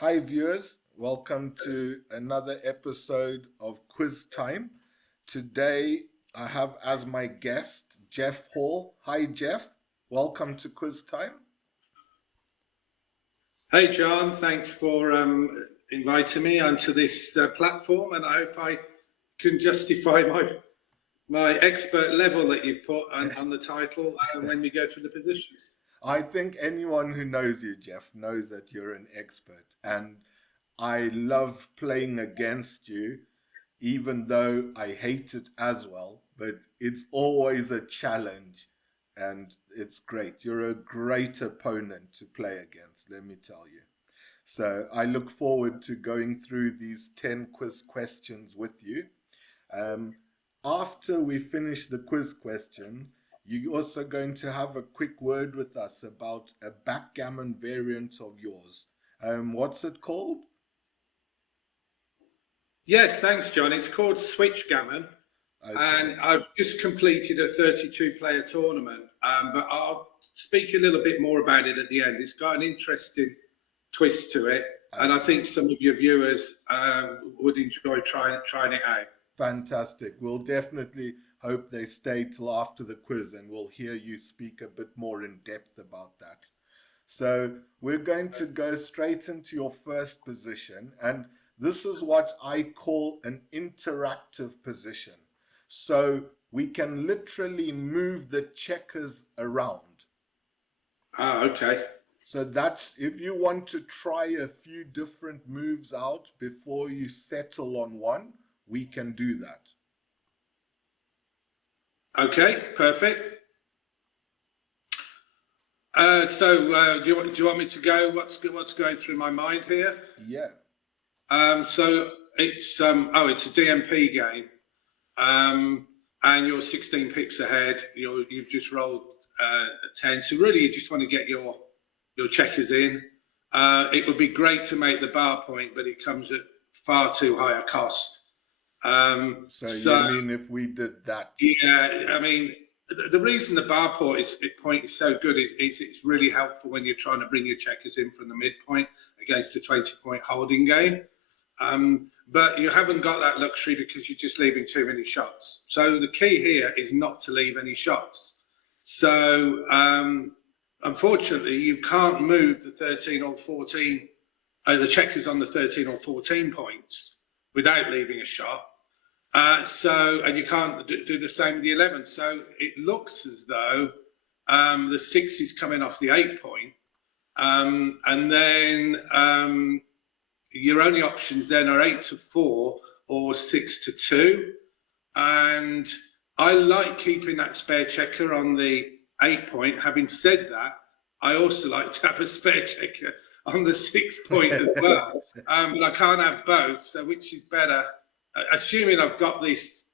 Hi, viewers. Welcome to another episode of Quiz Time. Today, I have as my guest Geoff Hall. Hi, Geoff. Welcome to Quiz Time. Hey, John. Thanks for inviting me onto this platform, and I hope I can justify my expert level that you've put on the title when we go through the positions. I think anyone who knows you, Geoff, knows that you're an expert. And I love playing against you, even though I hate it as well. But it's always a challenge, and it's great. You're a great opponent to play against, let me tell you. So I look forward to going through these 10 quiz questions with you. Um, After we finish the quiz questions, you're also going to have a quick word with us about a backgammon variant of yours. What's it called? Yes, thanks, John. It's called Switchgammon, Okay. and I've just completed a 32-player tournament. But I'll speak a little bit more about it at the end. It's got an interesting twist to it, and I Okay. think some of your viewers would enjoy trying it out. Fantastic. We'll definitely hope they stay till after the quiz and we'll hear you speak a bit more in depth about that. So we're going to go straight into your first position, and this is what I call an interactive position. So we can literally move the checkers around. Ah, okay. So that's if you want to try a few different moves out before you settle on one, we can do that. Okay, perfect. Do you want me to go? What's going through my mind here? Yeah. So it's a DMP game, um, and you're 16 picks ahead. You've just rolled a 10. So really, you just want to get your checkers in. It would be great to make the bar point, but it comes at far too high a cost. So you So mean if we did that? yeah, I Yes. mean, the reason the point is so good is it's really helpful when you're trying to bring your checkers in from the midpoint against a 20-point holding game. But you haven't got that luxury because you're just leaving too many shots. So the key here is not to leave any shots. So unfortunately, you can't move the 13 or 14, the checkers on the 13 or 14 points without leaving a shot. And you can't do the same with the 11. So it looks as though the 6 is coming off the 8 point. And then your only options then are 8 to 4 or 6 to 2. And I like keeping that spare checker on the 8 point. Having said that, I also like to have a spare checker on the 6 point as well. But I can't have both. So which is better? Assuming I've got this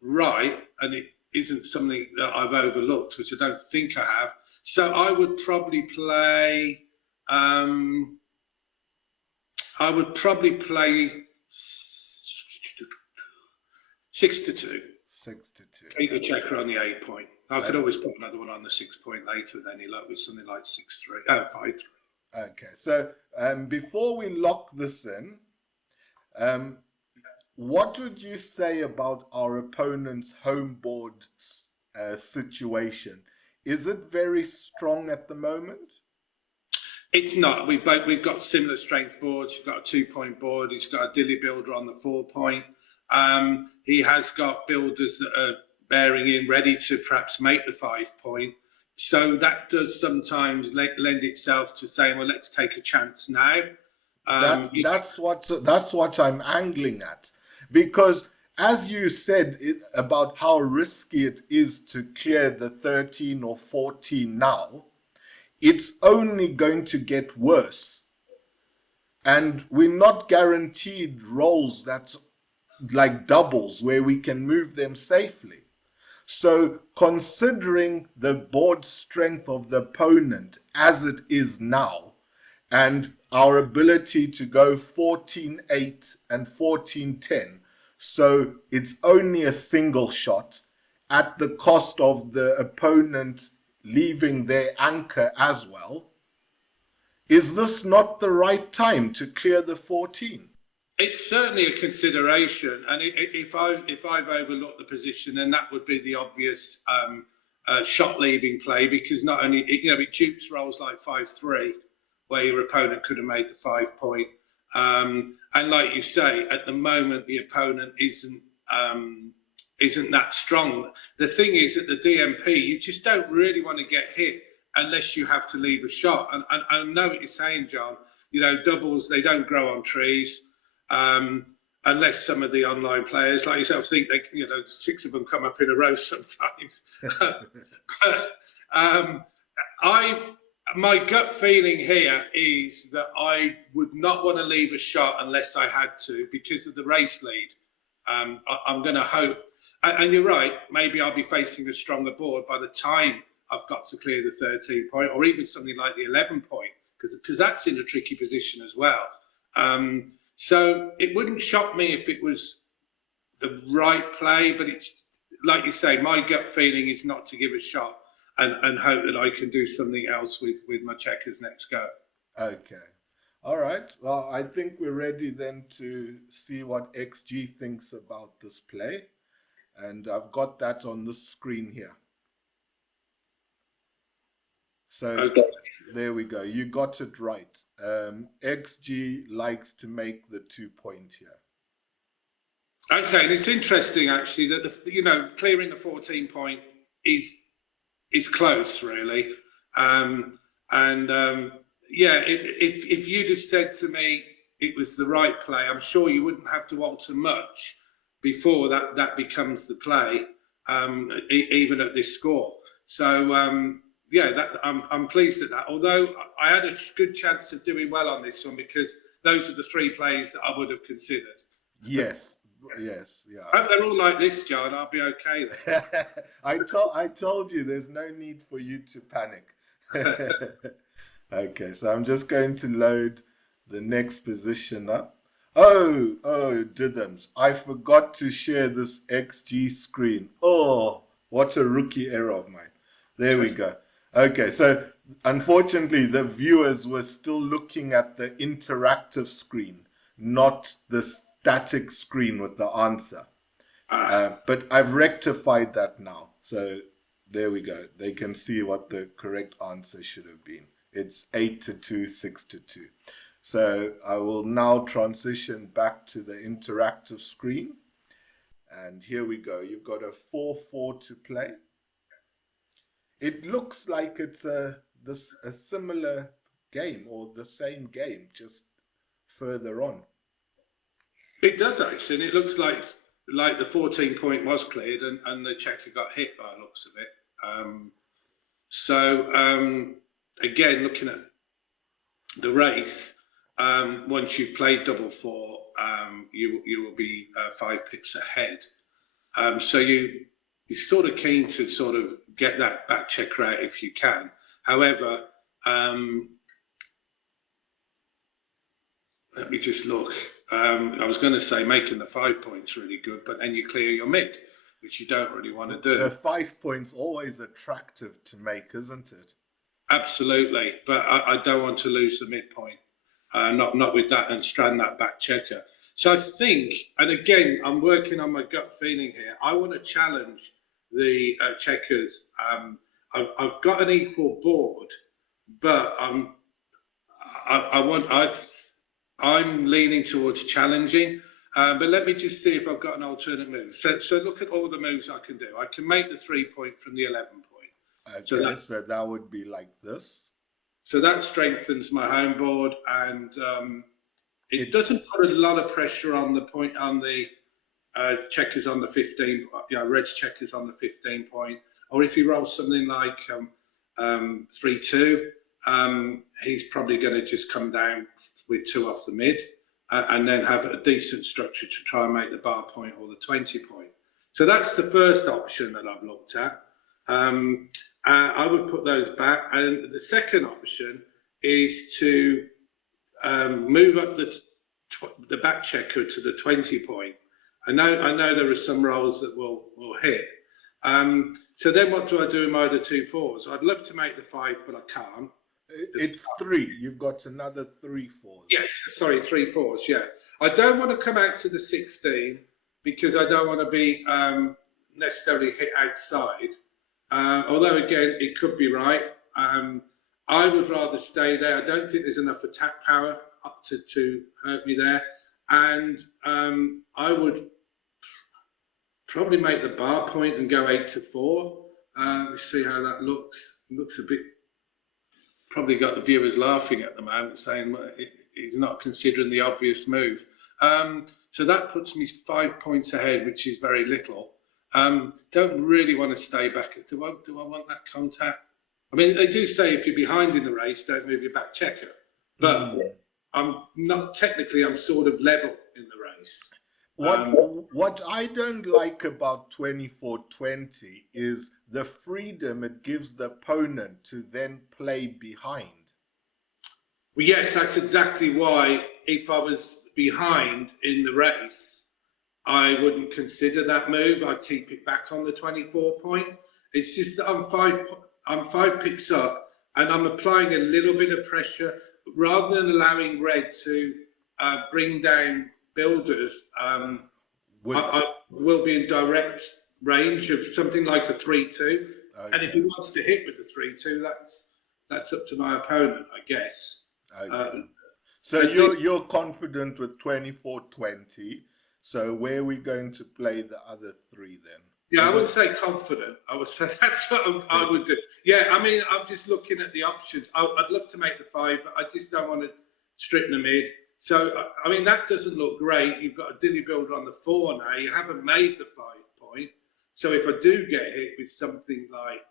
right and it isn't something that I've overlooked, which I don't think I have. So I would probably play. I would probably play 6 to 2. 6 to 2. Keep the Okay. checker on the 8 point. I could always put another one on the 6 point later with any luck with something like 6-3. 5-3. Okay. So before we lock this in, um, what would you say about our opponent's home board situation? Is it very strong at the moment? It's not. We've got similar strength boards. He's got a 2 point board. He's got a dilly builder on the 4 point. He has got builders that are bearing in ready to perhaps make the 5 point. So that does sometimes lend itself to saying, well, let's take a chance now. That's what I'm angling at, because as you said about how risky it is to clear the 13 or 14 now, it's only going to get worse, and we're not guaranteed rolls that's like doubles where we can move them safely. So, considering the board strength of the opponent as it is now, and our ability to go 14-8 and 14-10, so it's only a single shot at the cost of the opponent leaving their anchor as well. Is this not the right time to clear the 14? It's certainly a consideration, and if I've overlooked the position, then that would be the obvious shot leaving play, because not only it dupes rolls like 5-3, where your opponent could have made the 5 point, and like you say, at the moment the opponent isn't that strong. The thing is, at the DMP, you just don't really want to get hit unless you have to leave a shot. And I know what you're saying, John. Doubles, they don't grow on trees. Unless some of the online players like yourself think they, 6 of them come up in a row sometimes. But my gut feeling here is that I would not want to leave a shot unless I had to, because of the race lead. I'm going to hope, and you're right, maybe I'll be facing a stronger board by the time I've got to clear the 13 point, or even something like the 11 point, because that's in a tricky position as well. So it wouldn't shock me if it was the right play, but it's like you say, my gut feeling is not to give a shot and hope that I can do something else with my checkers next go. Okay. All right. Well, I think we're ready then to see what XG thinks about this play. And I've got that on the screen here. So Okay. there we go. You got it right. XG likes to make the 2 point here. Okay, and it's interesting actually that clearing the 14 point is close, really. If you'd have said to me it was the right play, I'm sure you wouldn't have to alter much before that becomes the play, even at this score. So I'm pleased at that. Although I had a good chance of doing well on this one, because those are the 3 plays that I would have considered. Yes, yes, yeah. I hope they're all like this, John. I'll be okay then. I told you there's no need for you to panic. Okay, so I'm just going to load the next position up. Oh, Dithams. I forgot to share this XG screen. Oh, what a rookie error of mine. There we go. Okay, so unfortunately, the viewers were still looking at the interactive screen, not the static screen with the answer. But I've rectified that now. So there we go. They can see what the correct answer should have been. It's 8-2, 6-2. So I will now transition back to the interactive screen. And here we go. You've got a 4-4 to play. It looks like it's a similar game, or the same game, just further on. It does actually, and it looks like the 14 point was cleared, and the checker got hit by the looks of it. Again, looking at the race, once you've played double 4, you will be 5 pips ahead. So you're sort of keen to sort of get that back checker out if you can. However, let me just look. I was going to say making the 5 points really good, but then you clear your mid, which you don't really want to do. The 5 points always attractive to make, isn't it? Absolutely, but I don't want to lose the midpoint. Not with that and strand that back checker. So I think, and again, I'm working on my gut feeling here. I want to challenge the checkers. I've got an equal board, but I'm leaning towards challenging. But let me just see if I've got an alternate move. So look at all the moves I can do. I can make the 3 point from the 11 point. Okay, so that would be like this. So that strengthens my home board, and it doesn't put a lot of pressure on the point on the checkers on the 15. Red's checkers on the 15 point. Or if he rolls something like 3-2, he's probably going to just come down with 2 off the mid, and then have a decent structure to try and make the bar point or the 20 point. So that's the first option that I've looked at. I would put those back, and the second option is to move up the back checker to the 20 point. I know there are some rolls that will hit. So then what do I do with my other 2 4s? I'd love to make the 5, but I can't. It's three. You've got another three fours. Yes, sorry, 3 4s. Yeah, I don't want to come out to the 16 because I don't want to be necessarily hit outside. Although again, it could be right. I would rather stay there. I don't think there's enough attack power up to hurt me there, and I would probably make the bar point and go 8 to 4. We see how that looks. It looks a bit. Probably got the viewers laughing at the moment, saying well, he's not considering the obvious move. So that puts me 5 points ahead, which is very little. Don't really want to stay back. Do I want that contact? I mean, they do say if you're behind in the race, don't move your back checker. But I'm not technically. I'm sort of level in the race. What I don't like about 24-20 is the freedom it gives the opponent to then play behind. Well, yes, that's exactly why if I was behind in the race, I wouldn't consider that move. I'd keep it back on the 24 point. It's just that I'm 5 picks up and I'm applying a little bit of pressure rather than allowing red to bring down builders. I will be in direct range of something like a 3-2. Okay. And if he wants to hit with the 3-2, that's up to my opponent, I guess. Okay. So you're confident with 24-20. So where are we going to play the other three then? Yeah, I wouldn't say confident. I would say that's what I would do. Yeah, I mean, I'm just looking at the options. I'd love to make the 5, but I just don't want to strip the mid. So, I mean, that doesn't look great. You've got a dilly builder on the 4 now. You haven't made the 5 point. So if I do get hit with something like,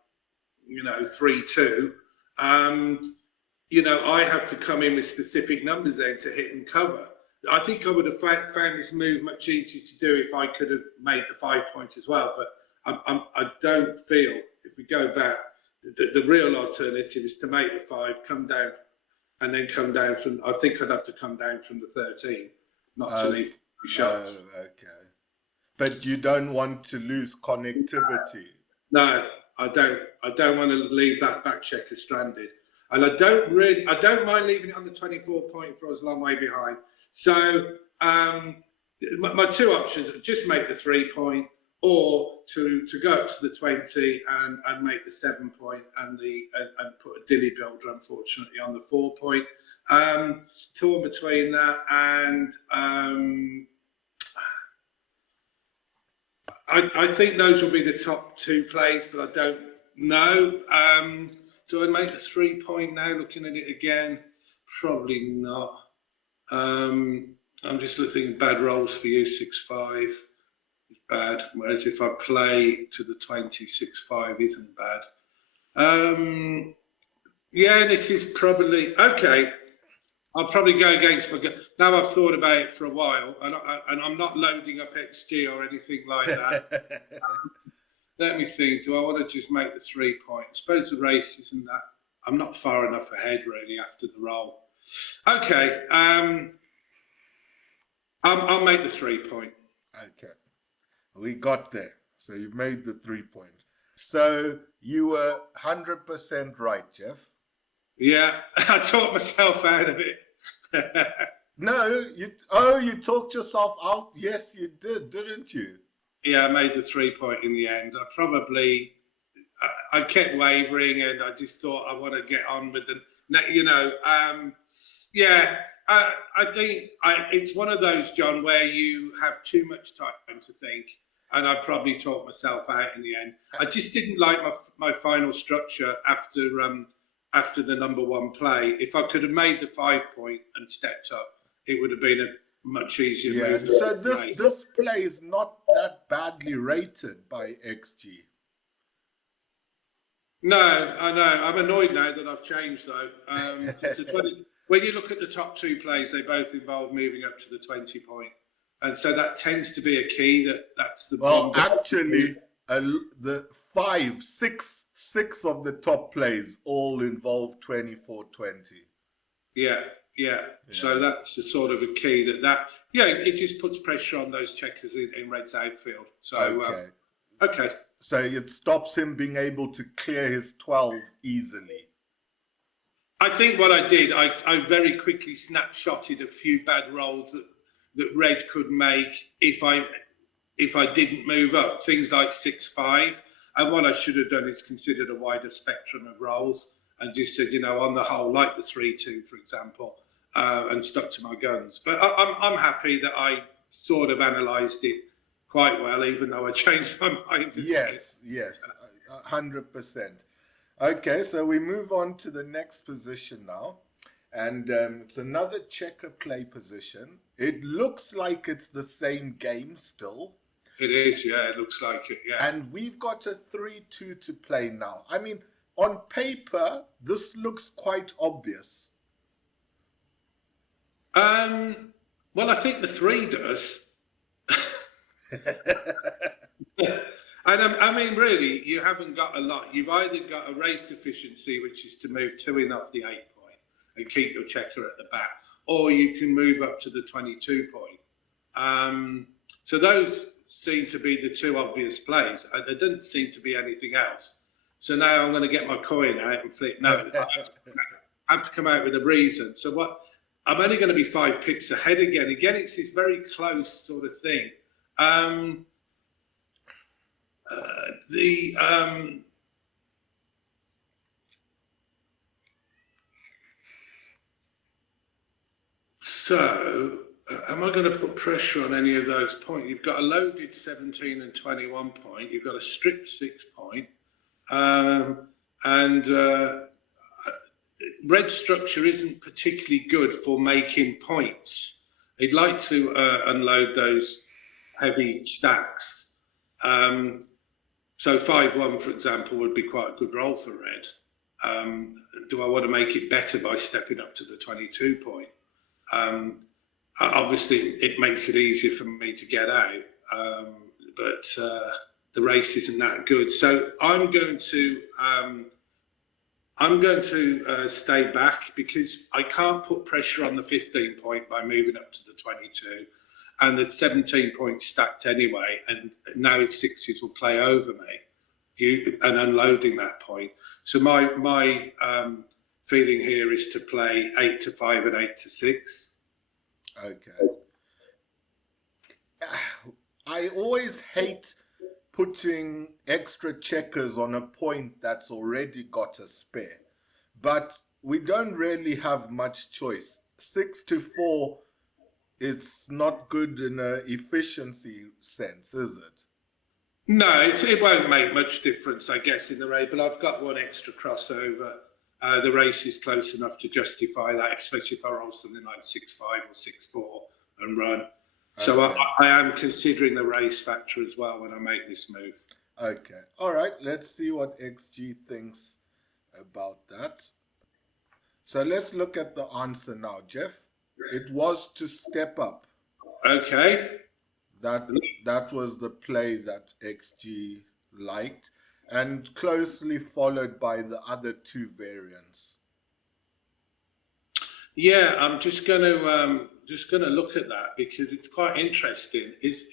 3-2, I have to come in with specific numbers then to hit and cover. I think I would have found this move much easier to do if I could have made the 5 points as well. But I don't feel, if we go back, the real alternative is to make the 5, come down, and then come down from. I think I'd have to come down from the 13, not to leave shots. Okay, but you don't want to lose connectivity. No, I don't. I don't want to leave that back checker stranded, and I don't mind leaving it on the 24 point if I was a long way behind. So my 2 options are just make the 3 point, or to go up to the 20 and make the 7 point and put a dilly builder, unfortunately, on the 4 point. Torn between that and I think those will be the top 2 plays, but I don't know. Do I make the 3 point now? Looking at it again, probably not. I'm just looking bad rolls for you. 6-5 is bad, whereas if I play to the 26-5 isn't bad. Yeah, this is probably okay. I'll probably go against my gut. Now I've thought about it for a while, and I'm not loading up XG or anything like that. Let me think. Do I want to just make the 3 point? I suppose the race isn't that. I'm not far enough ahead really after the roll. Okay. I'll make the 3 point. Okay. We got there. So you made the 3 point. So you were 100% right, Geoff. Yeah, I talked myself out of it. No, you talked yourself out. Yes, you did, didn't you? Yeah, I made the 3 point in the end. I kept wavering, and I just thought I want to get on with the, yeah. I think it's one of those, John, where you have too much time to think, and I probably talked myself out in the end. I just didn't like my final structure after the number 1 play. If I could have made the 5 point and stepped up, it would have been a much easier move. So this play is not that badly rated by XG. No, I know. I'm annoyed now that I've changed though. When you look at the top 2 plays, they both involve moving up to the 20 point. And so that tends to be a key that's the Well, actually, the 6 of the top plays all involve 24-20. Yeah. So that's the sort of a key it just puts pressure on those checkers in Red's outfield. So, okay. So it stops him being able to clear his 12 easily. I think what I did, I very quickly snapshotted a few bad rolls that red could make if I didn't move up. Things like 6-5, and what I should have done is considered a wider spectrum of rolls and just said, on the whole, like the 3-2, for example, and stuck to my guns. But I'm happy that I sort of analysed it quite well, even though I changed my mind. Yes, 100%. Okay, so we move on to the next position now. And it's another checker play position. It looks like it's the same game still. It is, yeah, it looks like it, yeah. And we've got a 3-2 to play now. I mean, on paper, this looks quite obvious. Well, I think the 3 does. And I mean, really, you haven't got a lot. You've either got a race efficiency, which is to move 2 in off the 8 point and keep your checker at the back, or you can move up to the 22 point. So those seem to be the 2 obvious plays. There doesn't seem to be anything else. So now I'm going to get my coin out and flip. No, I have to come out with a reason. So what? I'm only going to be 5 pips ahead again. Again, it's this very close sort of thing. So, am I going to put pressure on any of those points? You've got a loaded 17 and 21 point. You've got a stripped 6 point. And red structure isn't particularly good for making points. They'd like to unload those heavy stacks. So 5-1, for example, would be quite a good roll for red. Do I want to make it better by stepping up to the 22 point? Obviously, it makes it easier for me to get out, but the race isn't that good. So I'm going to stay back because I can't put pressure on the 15 point by moving up to the 22. And the 17 points stacked anyway, and now its 6s will play over me, and unloading that point. So my feeling here is to play 8-5 and 8-6. Okay. I always hate putting extra checkers on a point that's already got a spare, but we don't really have much choice. 6-4. It's not good in an efficiency sense, is it? No, it won't make much difference, I guess, in the race, but I've got 1 extra crossover. The race is close enough to justify that, especially if I roll something like 6-5 or 6-4 and run. Okay. So I am considering the race factor as well when I make this move. Okay. All right. Let's see what XG thinks about that. So let's look at the answer now, Geoff. It was to step up. Okay. That was the play that XG liked, and closely followed by the other 2 variants. Yeah, I'm just going to look at that because it's quite interesting. It's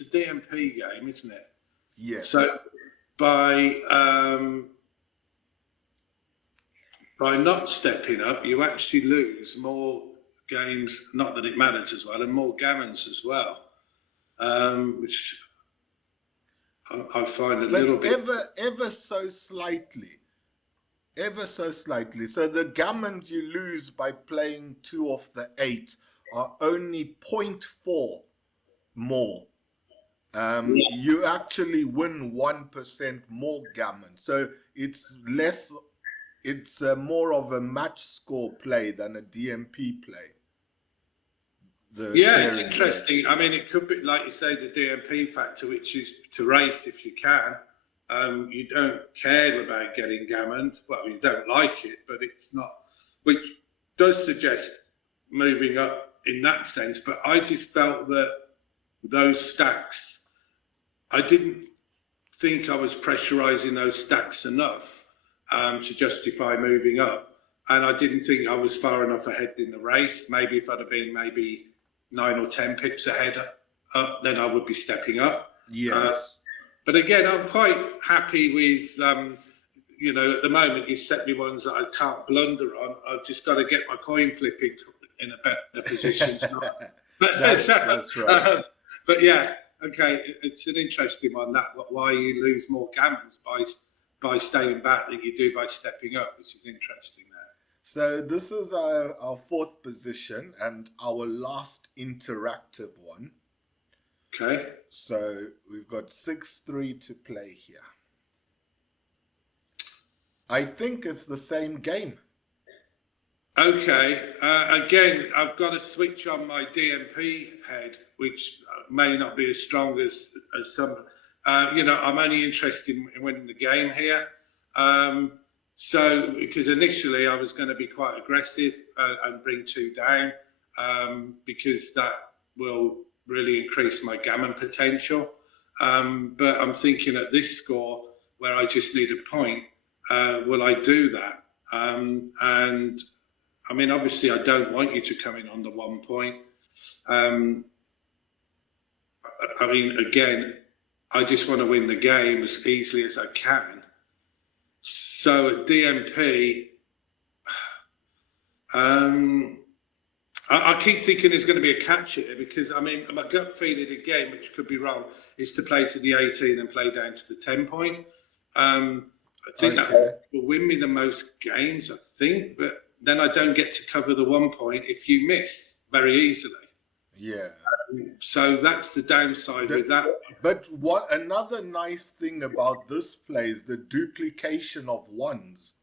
a DMP game, isn't it? Yes. So by not stepping up, you actually lose more games, not that it matters as well, and more gammons as well, which I find a little bit... ever so slightly. So the gammons you lose by playing 2 off the 8 are only 0.4 more. You actually win 1% more gammon. So it's less... It's more of a match score play than a DMP play. It's interesting. I mean, it could be, like you say, the DMP factor, which is to race if you can. You don't care about getting gammoned. Well, you don't like it, but it's not, which does suggest moving up in that sense. But I just felt that those stacks, I didn't think I was pressurizing those stacks enough to justify moving up. And I didn't think I was far enough ahead in the race. Maybe if I'd have been 9 or 10 pips ahead up, then I would be stepping up. Yes. But again, I'm quite happy with, you know, at the moment you set me ones that I can't blunder on. I've just got to get my coin flipping in a better position. That's right. But yeah, okay, it's an interesting one. That why you lose more gammons by staying back than you do by stepping up, which is interesting. There. So this is our fourth position and our last interactive one. Okay. So we've got 6-3 to play here. I think it's the same game. Okay. Again, I've got to switch on my DMP head, which may not be as strong as some. You know, I'm only interested in winning the game here. So, because initially I was going to be quite aggressive and bring 2 down, because that will really increase my gammon potential. But I'm thinking at this score, where I just need a point, will I do that? And I mean, obviously, I don't want you to come in on the 1 point. I mean, again, I just want to win the game as easily as I can. So at DMP, I keep thinking there's going to be a catch here because, I mean, my gut feeling again, which could be wrong, is to play to the 18 and play down to the 10 point. I think that will win me the most games, I think, but then I don't get to cover the 1 point if you miss very easily. Yeah. So that's the downside with that. But what another nice thing about this play is the duplication of ones.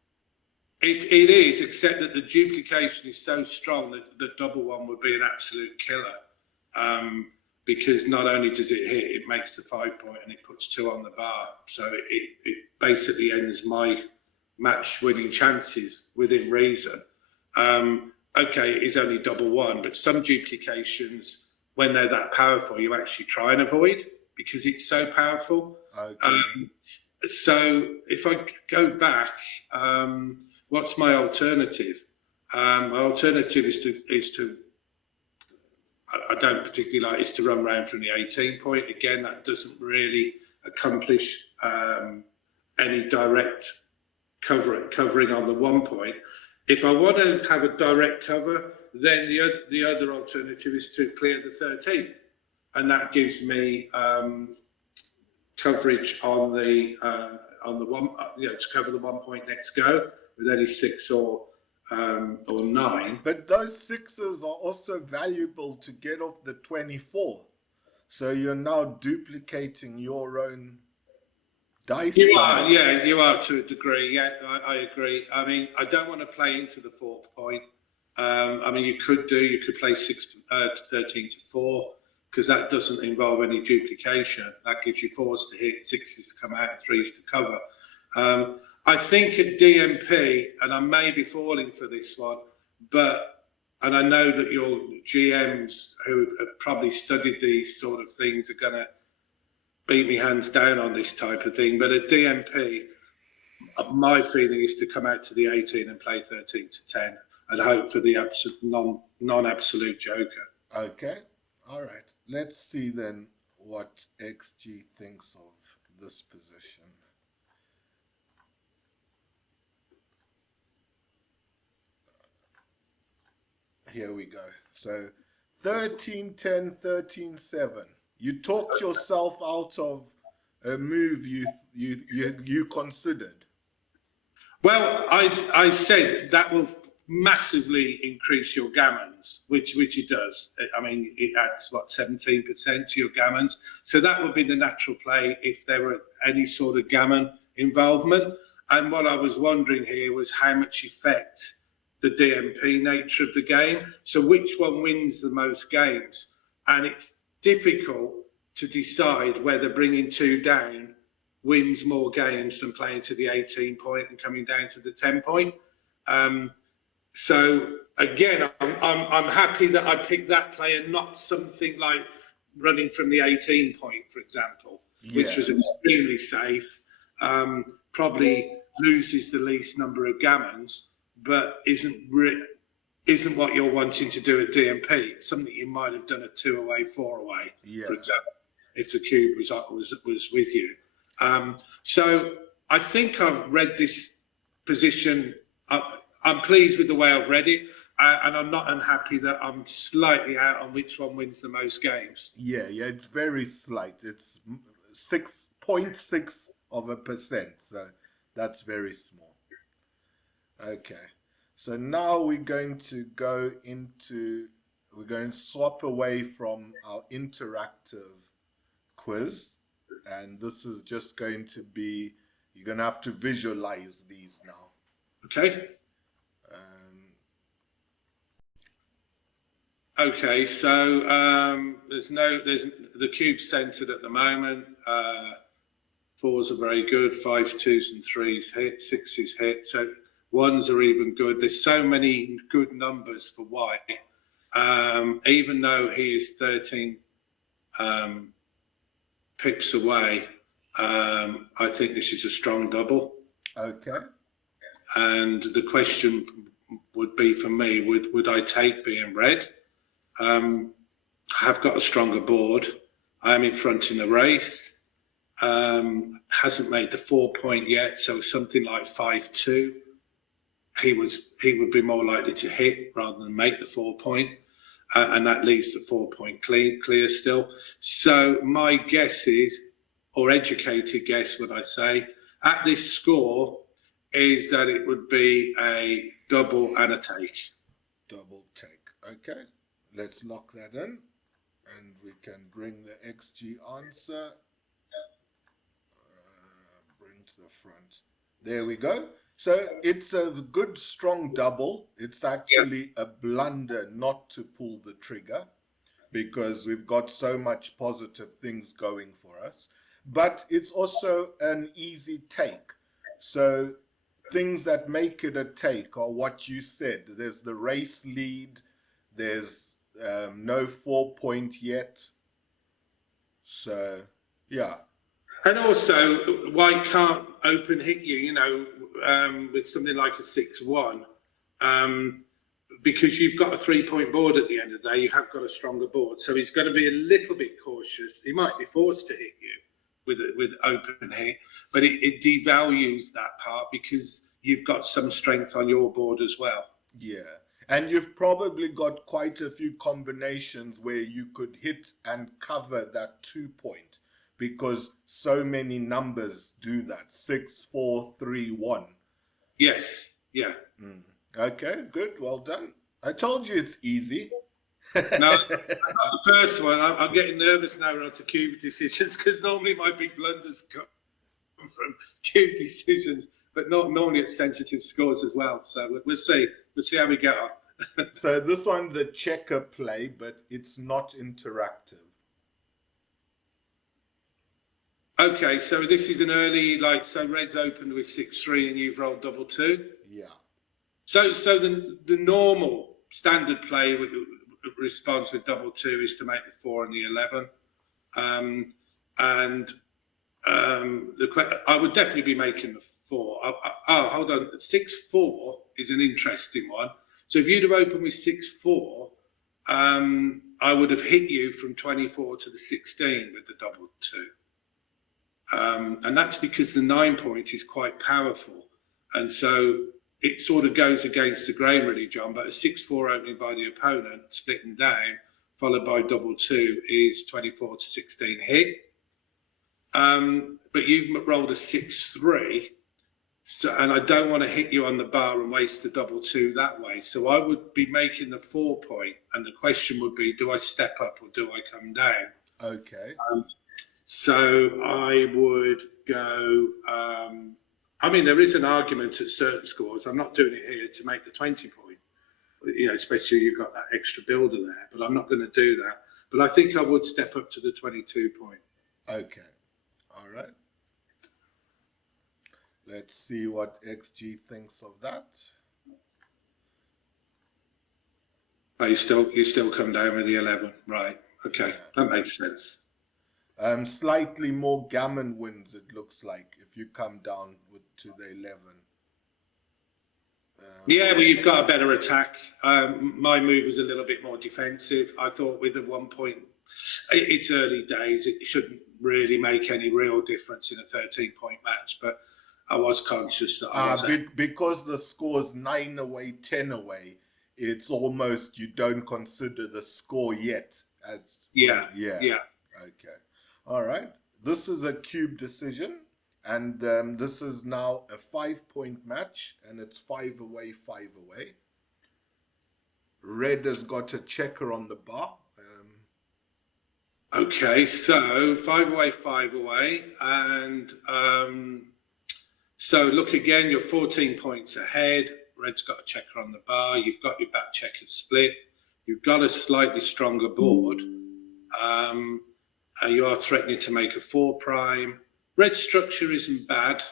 It is, except that the duplication is so strong that the double one would be an absolute killer. Because not only does it hit, it makes the 5 point and it puts 2 on the bar. So it basically ends my match winning chances within reason. Okay, it is only double one, but some duplications, when they're that powerful, you actually try and avoid because it's so powerful. Okay. So if I go back, what's my alternative? My alternative is to I don't particularly like is to run around from the 18 point. Again, that doesn't really accomplish any direct covering on the 1 point. If I want to have a direct cover, then the other alternative is to clear the 13, and that gives me coverage on the 1, to cover the 1 point next go with any 6 or 9. But those 6s are also valuable to get off the 24. So you're now duplicating your own dice. You are to a degree. Yeah, I agree. I mean, I don't want to play into the 4th point. I mean, you could play 13 to 4 because that doesn't involve any duplication. That gives you 4s to hit, 6s to come out, and 3s to cover. I think at DMP, and I may be falling for this one, and I know that your GMs who have probably studied these sort of things are going to beat me hands down on this type of thing. But at DMP, my feeling is to come out to the 18 and play 13 to 10 and hope for the non-absolute joker. Okay, all right. Let's see then what XG thinks of this position. Here we go. So 13-10, 13-7. You talked yourself out of a move you considered. Well, I said that will massively increase your gammons, which it does. I mean, it adds 17% to your gammons. So that would be the natural play if there were any sort of gammon involvement. And what I was wondering here was how much effect the DMP nature of the game. So which one wins the most games? And it's difficult to decide whether bringing 2 down wins more games than playing to the 18 point and coming down to the 10 point. So again, I'm happy that I picked that play and not something like running from the 18 point, for example, which was extremely safe. Probably loses the least number of gammons, but isn't what you're wanting to do at DMP. It's something you might have done a 2 away, 4 away, for example, if the cube was with you. So I think I've read this position. I'm pleased with the way I've read it, and I'm not unhappy that I'm slightly out on which one wins the most games. Yeah, it's very slight. It's 6.6%. So that's very small. Okay. So now we're going to swap away from our interactive quiz. And this is just going to be, you're going to have to visualize these now. Okay. Um, Okay, so there's the cube's centered at the moment. Fours are very good. 5s, 2s, and 3s hit. 6s hit. So 1s are even good. There's so many good numbers for white. Even though he is 13 pips away, I think this is a strong double. okay. And the question would be for me: would I take being red? Have got a stronger board. I'm in front in the race. Hasn't made the 4 point yet, so something like 5-2. He would be more likely to hit rather than make the 4 point, and that leaves the 4 point clear still. So my guess is, or educated guess, would I say, at this score, is that it would be a double and a take. Double take. Okay. Let's lock that in. And we can bring the XG answer. Bring to the front. There we go. So it's a good strong double. It's actually a blunder not to pull the trigger because we've got so much positive things going for us. But it's also an easy take. So things that make it a take are what you said. There's the race lead. There's no 4 point yet. So, yeah. And also, white can't open hit you, with something like a 6-1, because you've got a 3 point board at the end of the day. You have got a stronger board, so he's going to be a little bit cautious. He might be forced to hit you with open hit, but it devalues that part because you've got some strength on your board as well. Yeah. And you've probably got quite a few combinations where you could hit and cover that 2 point because so many numbers do that. 6, 4, 3, 1. Yes. Yeah. Okay, good. Well done. I told you it's easy. No, the first one. I'm getting nervous now on to cube decisions because normally my big blunders come from cube decisions, but not normally it's sensitive scores as well. So we'll see. We'll see how we get on. So this one's a checker play, but it's not interactive. Okay, so this is an early, so red's opened with 6-3 and you've rolled double 2. Yeah. So the normal standard play response with double 2 is to make the 4 and the 11. I would definitely be making the 4. Hold on. 6-4 is an interesting one. So if you'd have opened with 6-4, I would have hit you from 24 to the 16 with the double 2. And that's because the 9 point is quite powerful. And so it sort of goes against the grain, really, John. But a 6-4 opening by the opponent, splitting down, followed by double 2 is 24 to 16 hit. But you've rolled a 6-3. And I don't want to hit you on the bar and waste the double 2 that way. So I would be making the 4 point. And the question would be, do I step up or do I come down? Okay. So I would go, there is an argument at certain scores. I'm not doing it here to make the 20 point, especially you've got that extra builder there, but I'm not going to do that. But I think I would step up to the 22 point. Okay. All right. Let's see what XG thinks of that. Oh, you still come down with the 11, right? Okay, that makes sense. Slightly more gammon wins, it looks like, if you come down to the 11. Yeah, well, you've got a better attack. My move was a little bit more defensive. I thought with the 1 point, it's early days. It shouldn't really make any real difference in a 13 point match. But I was conscious that I was Because the score's 9 away, 10 away, it's almost you don't consider the score yet. As yeah, yeah. yeah. Okay. All right. This is a cube decision, and this is now a 5-point match, and it's 5 away, 5 away. Red has got a checker on the bar. Okay, so 5 away, and so look again. You're 14 points ahead. Red's got a checker on the bar. You've got your back checkers split. You've got a slightly stronger board. You are threatening to make a 4 prime. Red structure isn't bad.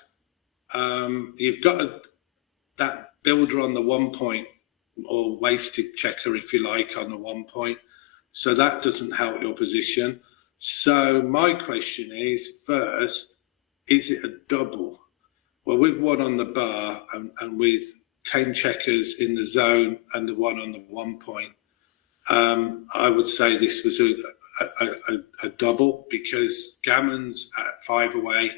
You've got that builder on the 1 point, or wasted checker, if you like, on the 1 point. So that doesn't help your position. So my question is, first, is it a double? Well, with 1 on the bar and with 10 checkers in the zone and the 1 on the 1 point, I would say this was a double, because gammons at 5 away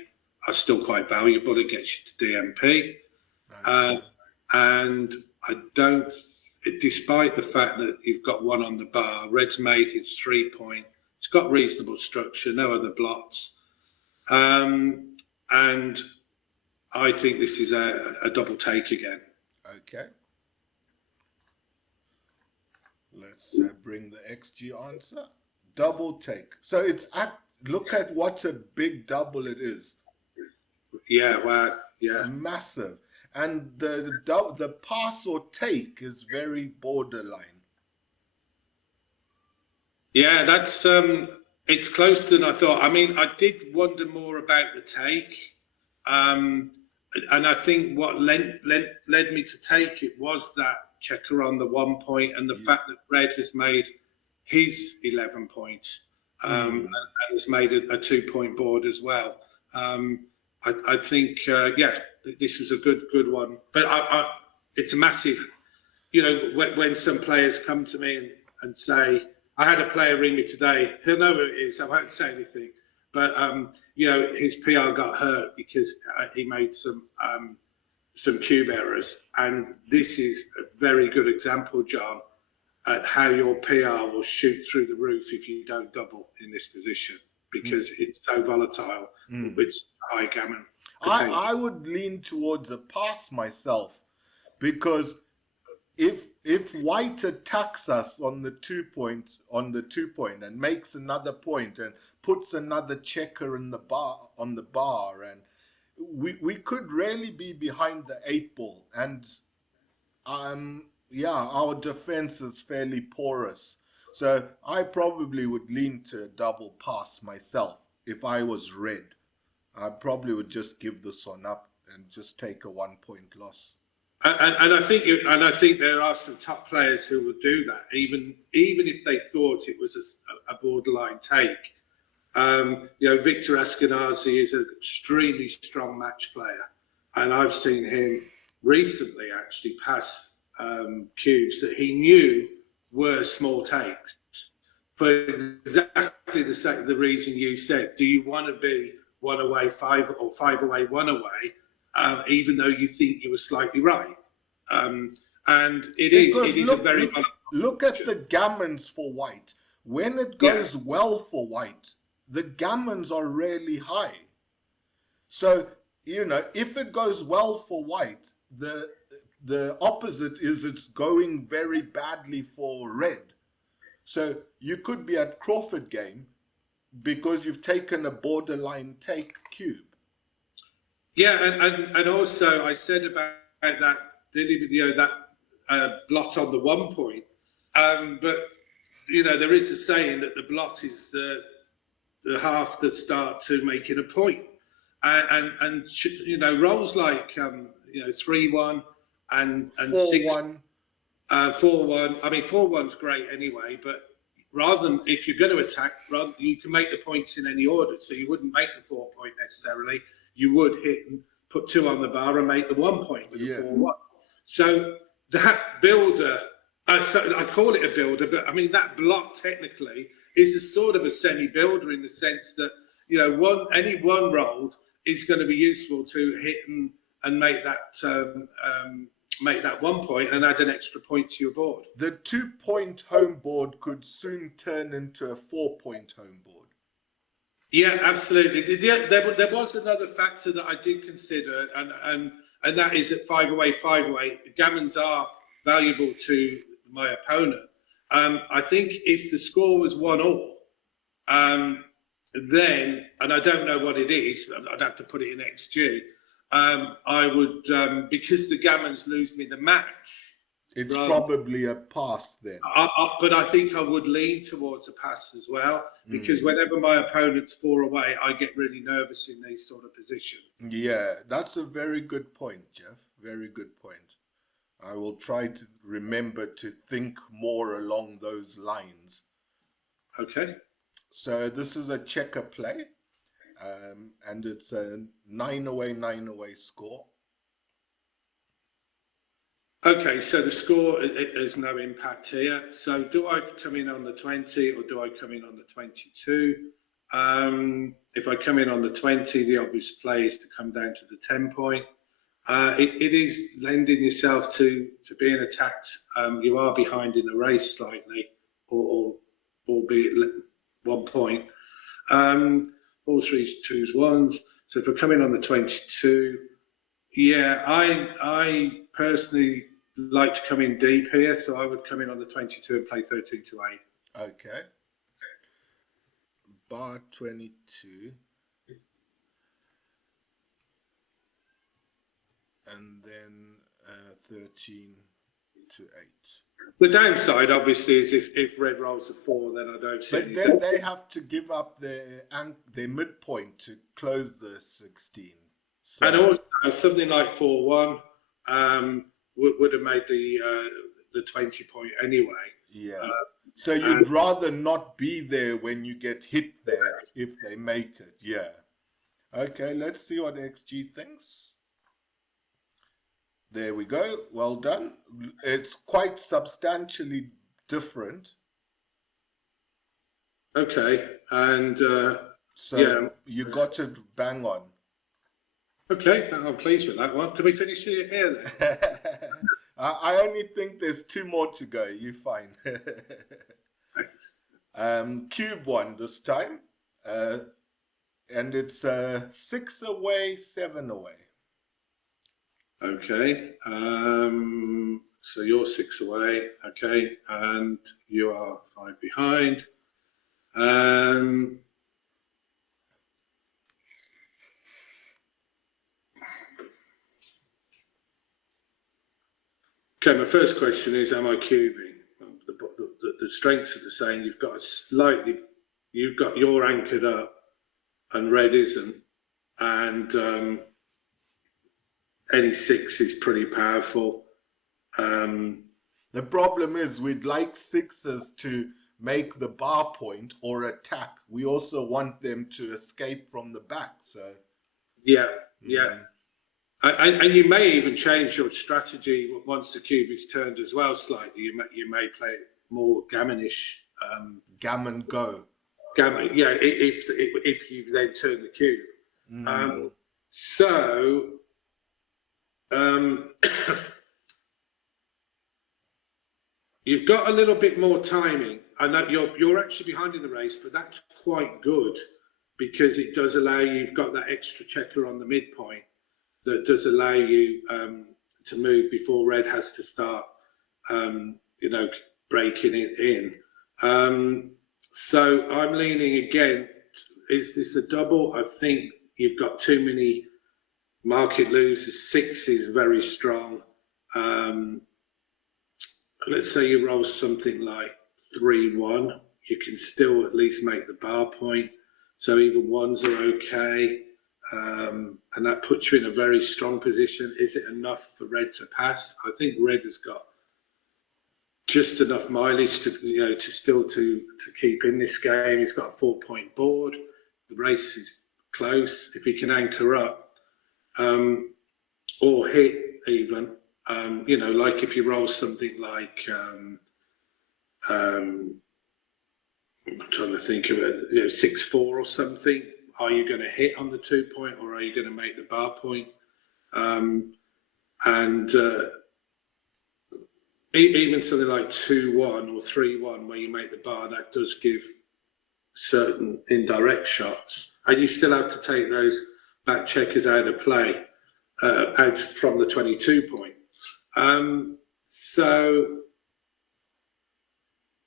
are still quite valuable. It gets you to DMP. And I don't, despite the fact that you've got 1 on the bar, Red's made his 3 point. It's got reasonable structure, no other blots. And I think this is a double take again. Okay. Let's bring the XG answer. Double take. So it's look at what a big double it is. Yeah, wow, yeah. Massive. And the pass or take is very borderline. Yeah, that's it's closer than I thought. I mean, I did wonder more about the take. And I think what led me to take it was that checker on the 1 point, and the fact that Red has made his 11 points and has made a 2 point board as well. I think, this is a good one. But it's a massive, when some players come to me and say, I had a player ring me today, he'll know who it is, I won't say anything. But, his PR got hurt because he made some cube errors. And this is a very good example, John, at how your PR will shoot through the roof if you don't double in this position, because it's so volatile with high gammon potential. I would lean towards a pass myself, because if white attacks us on the 2 point and makes another point and puts another checker in the bar and we could really be behind the 8 ball, and our defense is fairly porous. So I probably would lean to a double pass myself. If I was Red, I probably would just give this one up and just take a 1 point loss. And I think there are some top players who would do that, even if they thought it was a borderline take. Victor Askenazi is an extremely strong match player, and I've seen him recently actually pass cubes that he knew were small takes for exactly the reason you said. Do you want to be 1 away, 5, or 5 away, 1 away? Even though you think you were slightly right. And it is a very... Look at the gammons for white. When it goes well for white, the gammons are really high. So, if it goes well for white, the opposite is it's going very badly for red. So you could be at Crawford game because you've taken a borderline take cube. Yeah, and also I said about that blot on the 1 point, but there is a saying that the blot is the half that start to making a point, and rolls like 3-1 and 4-1. 4-1. I mean, 4-1's great anyway, but rather than, if you're going to attack, you can make the points in any order, so you wouldn't make the 4 point necessarily. You would hit and put 2 on the bar and make the 1 point with the 4-1. So that builder, I call it a builder, but I mean that block technically is a sort of a semi-builder in the sense that any one rolled is going to be useful to hit and make that 1 point and add an extra point to your board. The 2-point home board could soon turn into a 4-point home board. Yeah, absolutely. There was another factor that I did consider, and that is that 5 away, 5 away. Gammons are valuable to my opponent. I think if the score was 1-1, then, and I don't know what it is, I'd have to put it in XG. I would, because the Gammons lose me the match. It's probably a pass then. But I think I would lean towards a pass as well, because whenever my opponent's 4 away, I get really nervous in these sort of positions. Yeah, that's a very good point, Geoff. Very good point. I will try to remember to think more along those lines. Okay. So this is a checker play, and it's a 9 away, 9 away score. Okay, so the score has no impact here. So do I come in on the 20 or do I come in on the 22? If I come in on the 20, the obvious play is to come down to the 10 point. It is lending yourself to being attacked. You are behind in the race slightly, or albeit 1 point. All 3s, 2s, 1s. So if I come in on the 22, yeah, I personally like to come in deep here, so I would come in on the 22 and play 13 to 8. Okay. Bar 22. And then 13 to 8. The downside, obviously, is if red rolls a 4, then I don't see anything. But then they have to give up their midpoint to close the 16. So. And also, something like 4-1 would have made the 20 point anyway. Yeah. So you'd rather not be there when you get hit there if they make it. Yeah. Okay, let's see what XG thinks. There we go. Well done. It's quite substantially different. Okay, and so yeah, you got it bang on. Okay, I'm pleased with that one. Can we finish here then? I only think there's 2 more to go. You're fine. Thanks. Cube one this time, and it's 6 away, 7 away. Okay, so you're 6 away, okay, and you are 5 behind. Okay, my first question is, am I cubing? The strengths are the same. You've got your anchored up, and red isn't, and any 6 is pretty powerful. The problem is we'd like 6s to make the bar point or attack. We also want them to escape from the back. So yeah. And you may even change your strategy once the cube is turned as well slightly. You may play it more gammonish. Gammon go. Gammon, yeah. If you then turn the cube. You've got a little bit more timing. I know you're actually behind in the race, but that's quite good because it does allow you've got that extra checker on the midpoint that does allow you to move before red has to start, breaking it in. So I'm leaning again. Is this a double? I think you've got too many market losers. 6 is very strong. Let's say you roll something like 3-1. You can still at least make the bar point. So even 1s are okay. And that puts you in a very strong position. Is it enough for red to pass? I think red has got just enough mileage to keep in this game. He's got a 4-point board. The race is close. If he can anchor up or hit even, like if you roll something like I'm trying to think of it, 6-4 or something. Are you going to hit on the 2 point, or are you going to make the bar point? And even something like 2-1 or 3-1, where you make the bar, that does give certain indirect shots, and you still have to take those back checkers out of play, out from the 22 point. So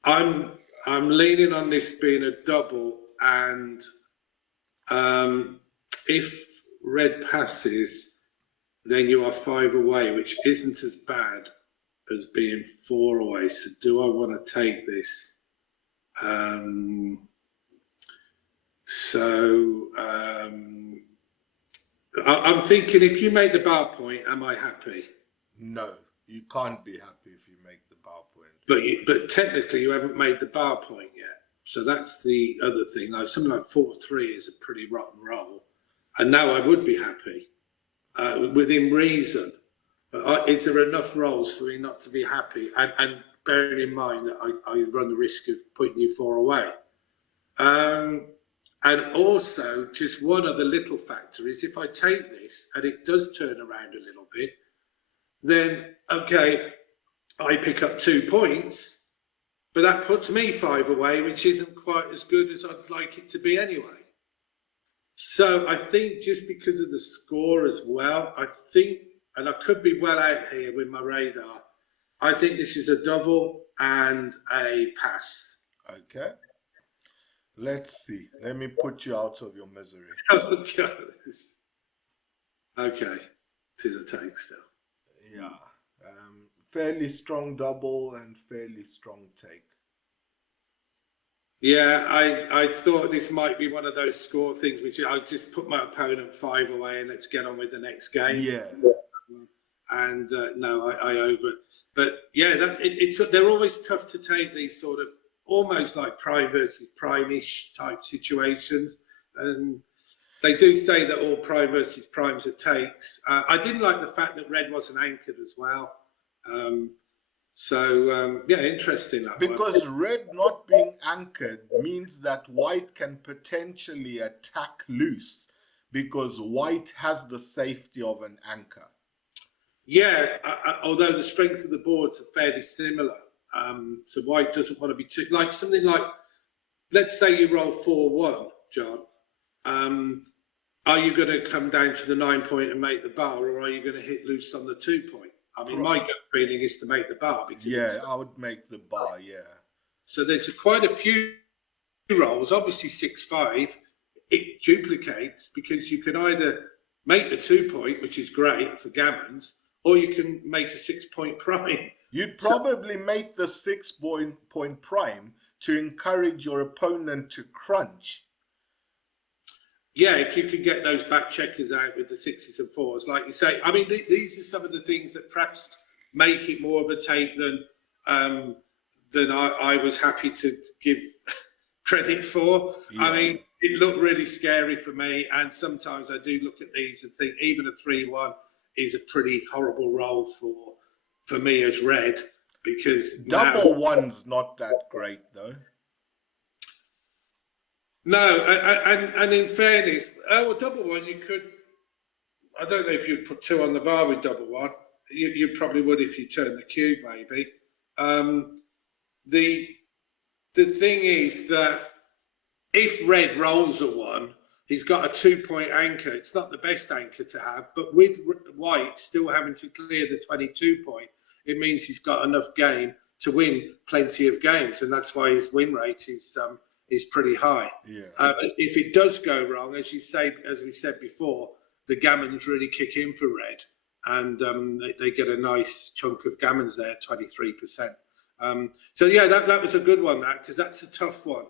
I'm leaning on this being a double, and if red passes, then you are 5 away, which isn't as bad as being 4 away. So do I want to take this? I'm thinking, if you make the bar point, am I happy? No, you can't be happy if you make the bar point. But technically, you haven't made the bar point yet. So that's the other thing. Like something like 4-3 is a pretty rotten roll, and now I would be happy within reason. But is there enough rolls for me not to be happy? And bearing in mind that I run the risk of putting you 4 away. And also, just one other little factor is, if I take this and it does turn around a little bit, then, okay, I pick up 2 points, but that puts me 5 away, which isn't quite as good as I'd like it to be anyway. So I think, just because of the score as well, I think, and I could be well out here with my radar, I think this is a double and a pass. Okay. Let's see. Let me put you out of your misery. Okay. Okay. Tis a take still. Yeah. Fairly strong double and fairly strong take. Yeah, I thought this might be one of those score things, which I just put my opponent 5 away and let's get on with the next game. Yeah. And no, I over. But yeah, they're always tough to take, these sort of almost like prime versus prime-ish type situations. And they do say that all prime versus primes are takes. I didn't like the fact that red wasn't anchored as well. Yeah, interesting. Because red not being anchored means that white can potentially attack loose, because white has the safety of an anchor. Yeah, although the strength of the boards are fairly similar. So white doesn't want to be too, like something like, let's say you roll 4-1, John. Are you going to come down to the 9 point and make the bar, or are you going to hit loose on the 2 point? I mean, my gut feeling is to make the bar. Yeah, I would make the bar, yeah. So there's quite a few rolls. Obviously 6-5, it duplicates, because you can either make the 2 point, which is great for gammons, or you can make a 6 point prime. You'd probably make the 6 point prime to encourage your opponent to crunch. Yeah, if you could get those back checkers out with the 6s and 4s, like you say. I mean, these are some of the things that perhaps make it more of a take than I was happy to give credit for. Yeah. I mean, it looked really scary for me, and sometimes I do look at these and think even a 3-1 is a pretty horrible roll for me as red, because double one's not that great though. No, and in fairness, double one, you could, I don't know if you'd put 2 on the bar with double one. You probably would if you turn the cube, maybe. The thing is that if red rolls a 1, he's got a 2 point anchor. It's not the best anchor to have, but with white still having to clear the 22 point, it means he's got enough game to win plenty of games, and that's why his win rate is pretty high. Yeah. If it does go wrong, as we said before, the gammons really kick in for red, and they get a nice chunk of gammons there, 23%. So yeah, that was a good one, because that's a tough one.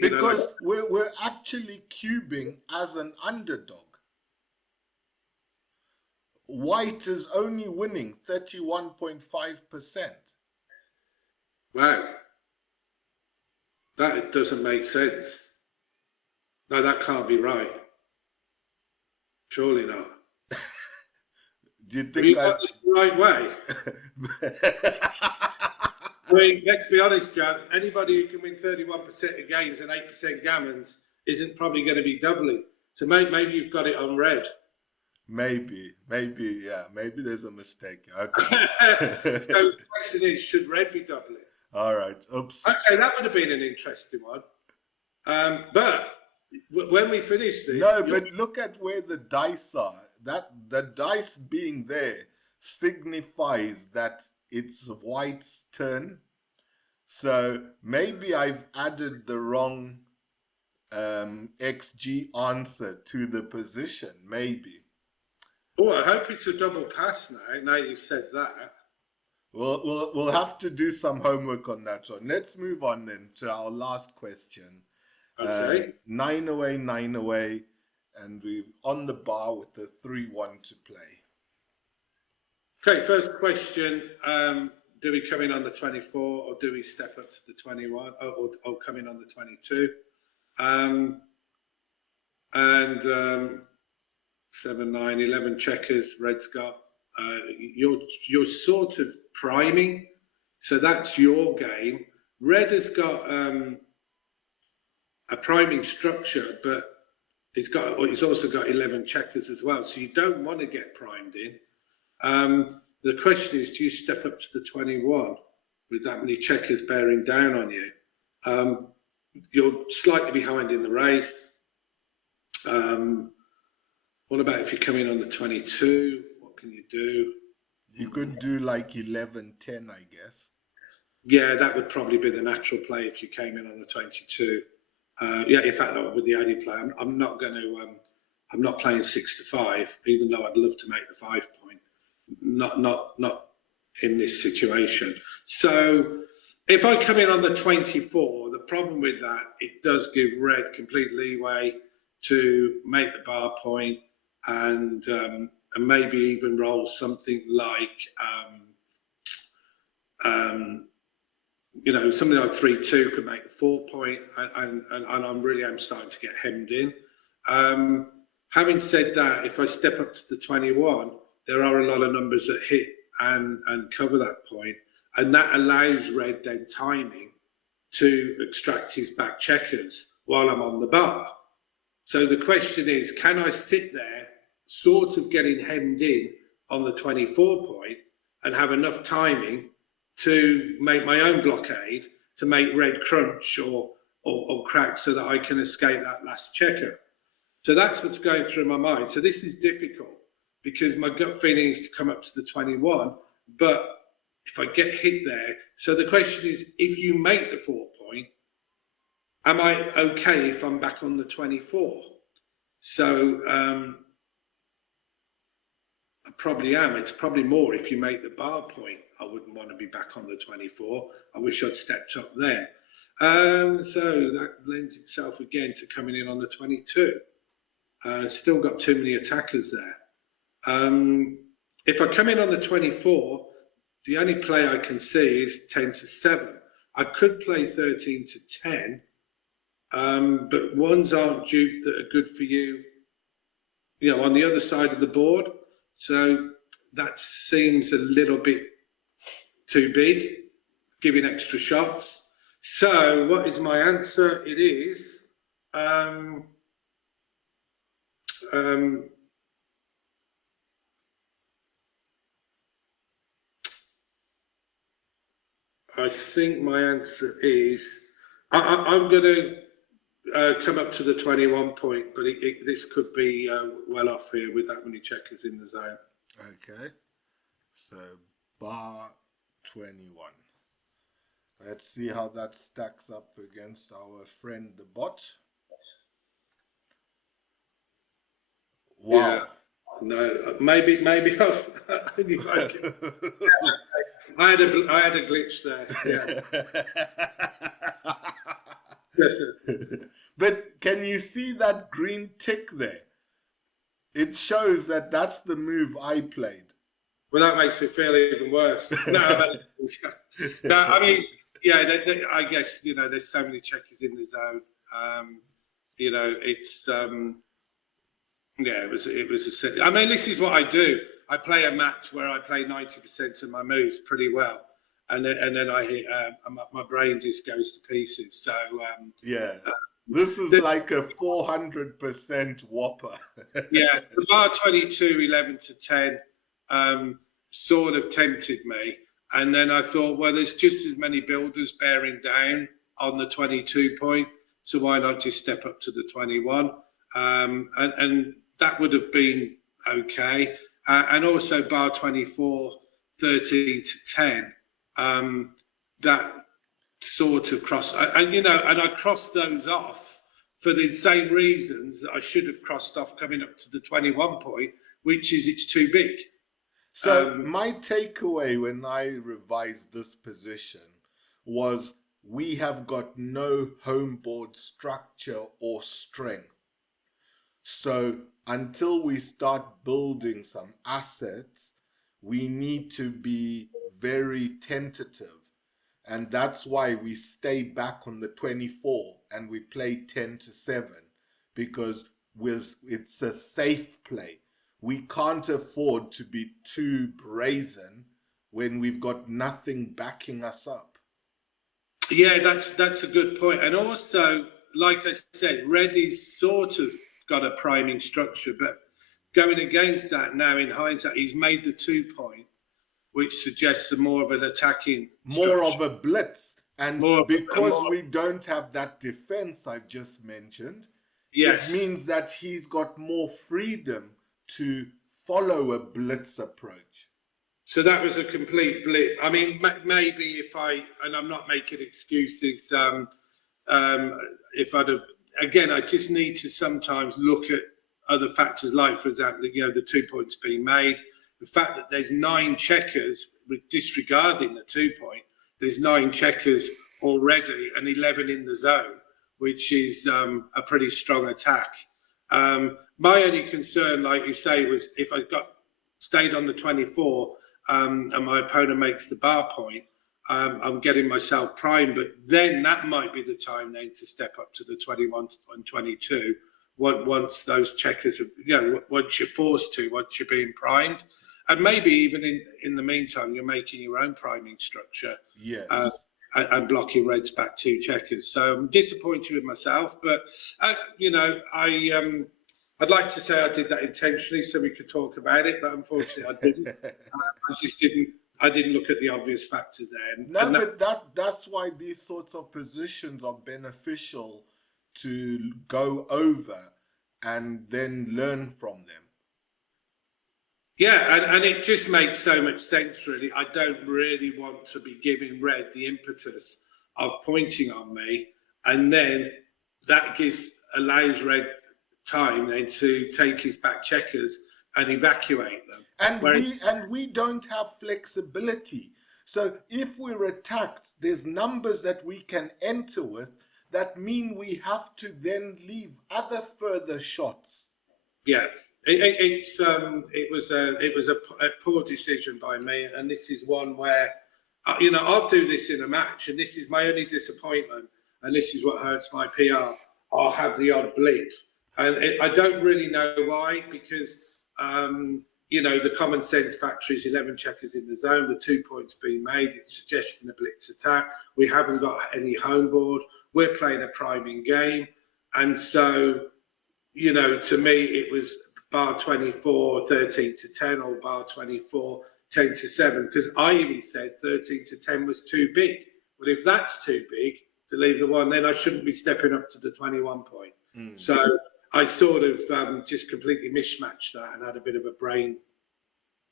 Because we're actually cubing as an underdog. White is only winning 31.5%. Wow. That doesn't make sense. No, that can't be right. Surely not. Do you think got this the right way? I mean, let's be honest, John. Anybody who can win 31% of games and 8% gammons isn't probably going to be doubling. So maybe you've got it on red. Maybe, yeah, maybe there's a mistake. So Okay. the question is, should red be doubling? All right. Oops. Okay, that would have been an interesting one. But when we finish this, No, but look at where the dice are. That the dice being there signifies that it's white's turn. So maybe I've added the wrong XG answer to the position. Maybe. oh, I hope it's a double pass now. Now you've said that. We'll have to do some homework on that one. Let's move on then to our last question. Okay. 9 away, and we're on the bar with the 3-1 to play. Okay, first question. Do we come in on the 24 or do we step up to the 21 or come in on the 22? 7, 9, 11 checkers, red's got. You're sort of priming, so that's your game. Red has got a priming structure, but it's also got 11 checkers as well, so you don't want to get primed in. The question is, do you step up to the 21 with that many checkers bearing down on you? You're slightly behind in the race. What about if you come in on the 22? What can you do? You could do like 11-10, I guess. Yeah, that would probably be the natural play if you came in on the 22. Yeah, in fact, that would be the only play. I'm not going to. I'm not playing 6-5, even though I'd love to make the 5 point. Not in this situation. So if I come in on the 24, the problem with that, it does give red complete leeway to make the bar point and maybe even roll something like something like 3-2 could make the 4 point, and I'm starting to get hemmed in. Having said that, if I step up to the 21, there are a lot of numbers that hit and cover that point, and that allows red then timing to extract his back checkers while I'm on the bar. So the question is, can I sit there sort of getting hemmed in on the 24 point and have enough timing to make my own blockade to make red crunch or crack so that I can escape that last checker? So that's what's going through my mind. So this is difficult because my gut feeling is to come up to the 21, but if I get hit there, so the question is, if you make the 4 point, am I okay if I'm back on the 24? So I probably am. It's probably more if you make the bar point. I wouldn't want to be back on the 24. I wish I'd stepped up then. So that lends itself again to coming in on the 22. Still got too many attackers there. If I come in on the 24, the only play I can see is 10-7. I could play 13-10, but ones aren't duped that are good for you, on the other side of the board. So that seems a little bit too big, giving extra shots. So what is my answer? It is I think my answer is I'm going to come up to the 21 point, but this could be well off here with that many checkers in the zone. Okay, so bar 21. Let's see how that stacks up against our friend the bot. Wow. Yeah. No, maybe I've, I had a glitch there. Yeah. But can you see that green tick there? It shows that that's the move I played. Well, that makes me feel even worse. No, I mean, yeah, I guess, there's so many checkers in the zone. It's yeah, it was a set. I mean, this is what I do. I play a match where I play 90% of my moves pretty well, and then I hit my brain just goes to pieces. So yeah, This is like a 400% whopper. Yeah, the bar 22, 11 to 10 sort of tempted me. And then I thought, well, there's just as many builders bearing down on the 22 point. So why not just step up to the 21? And that would have been okay. And also bar 24, 13 to 10. That sort of cross, and I crossed those off for the same reasons that I should have crossed off coming up to the 21 point, which is it's too big. So my takeaway when I revised this position was we have got no home board structure or strength. So until we start building some assets, we need to be very tentative. And that's why we stay back on the 24 and we play 10 to 7 because it's a safe play. We can't afford to be too brazen when we've got nothing backing us up. Yeah, that's a good point. And also, like I said, Reddy's sort of got a priming structure, but going against that now in hindsight, he's made the 2 point, which suggests more of an attacking More structure. of a blitz. And More, because we don't have that defense I've just mentioned, yes. it means that he's got more freedom to follow a blitz approach. So that was a complete blip. I mean, maybe if and I'm not making excuses, if I'd have, again, I just need to sometimes look at other factors, like, for example, the 2 points being made, the fact that there's 9 checkers, disregarding the 2 point, there's 9 checkers already and 11 in the zone, which is a pretty strong attack. My only concern, like you say, was if I stayed on the 24 and my opponent makes the bar point, I'm getting myself primed, but then that might be the time then to step up to the 21 and 22 once those checkers have, once you're forced to, once you're being primed. And maybe even in the meantime, you're making your own priming structure. Yes. And blocking Reds back 2 checkers. So I'm disappointed with myself, but I'd like to say I did that intentionally so we could talk about it, but unfortunately I didn't. I didn't look at the obvious factors there. But that's why these sorts of positions are beneficial to go over and then learn from them. Yeah, and it just makes so much sense, really. I don't really want to be giving Red the impetus of pointing on me, and then that allows Red time then to take his back checkers and evacuate them. And we don't have flexibility. So if we're attacked, there's numbers that we can enter with that mean we have to then leave other further shots. Yeah. It was a poor decision by me, and this is one where I'll do this in a match, and this is my only disappointment, and this is what hurts my PR. I'll have the odd blip, and I don't really know why, because the common sense factor is 11 checkers in the zone, the 2 points being made, it's suggesting a blitz attack. We haven't got any home board. We're playing a priming game, and so to me it was bar 24, 13 to 10, or bar 24, 10 to 7, because I even said 13 to 10 was too big. But if that's too big to leave the one, then I shouldn't be stepping up to the 21 point. So I sort of just completely mismatched that and had a bit of a brain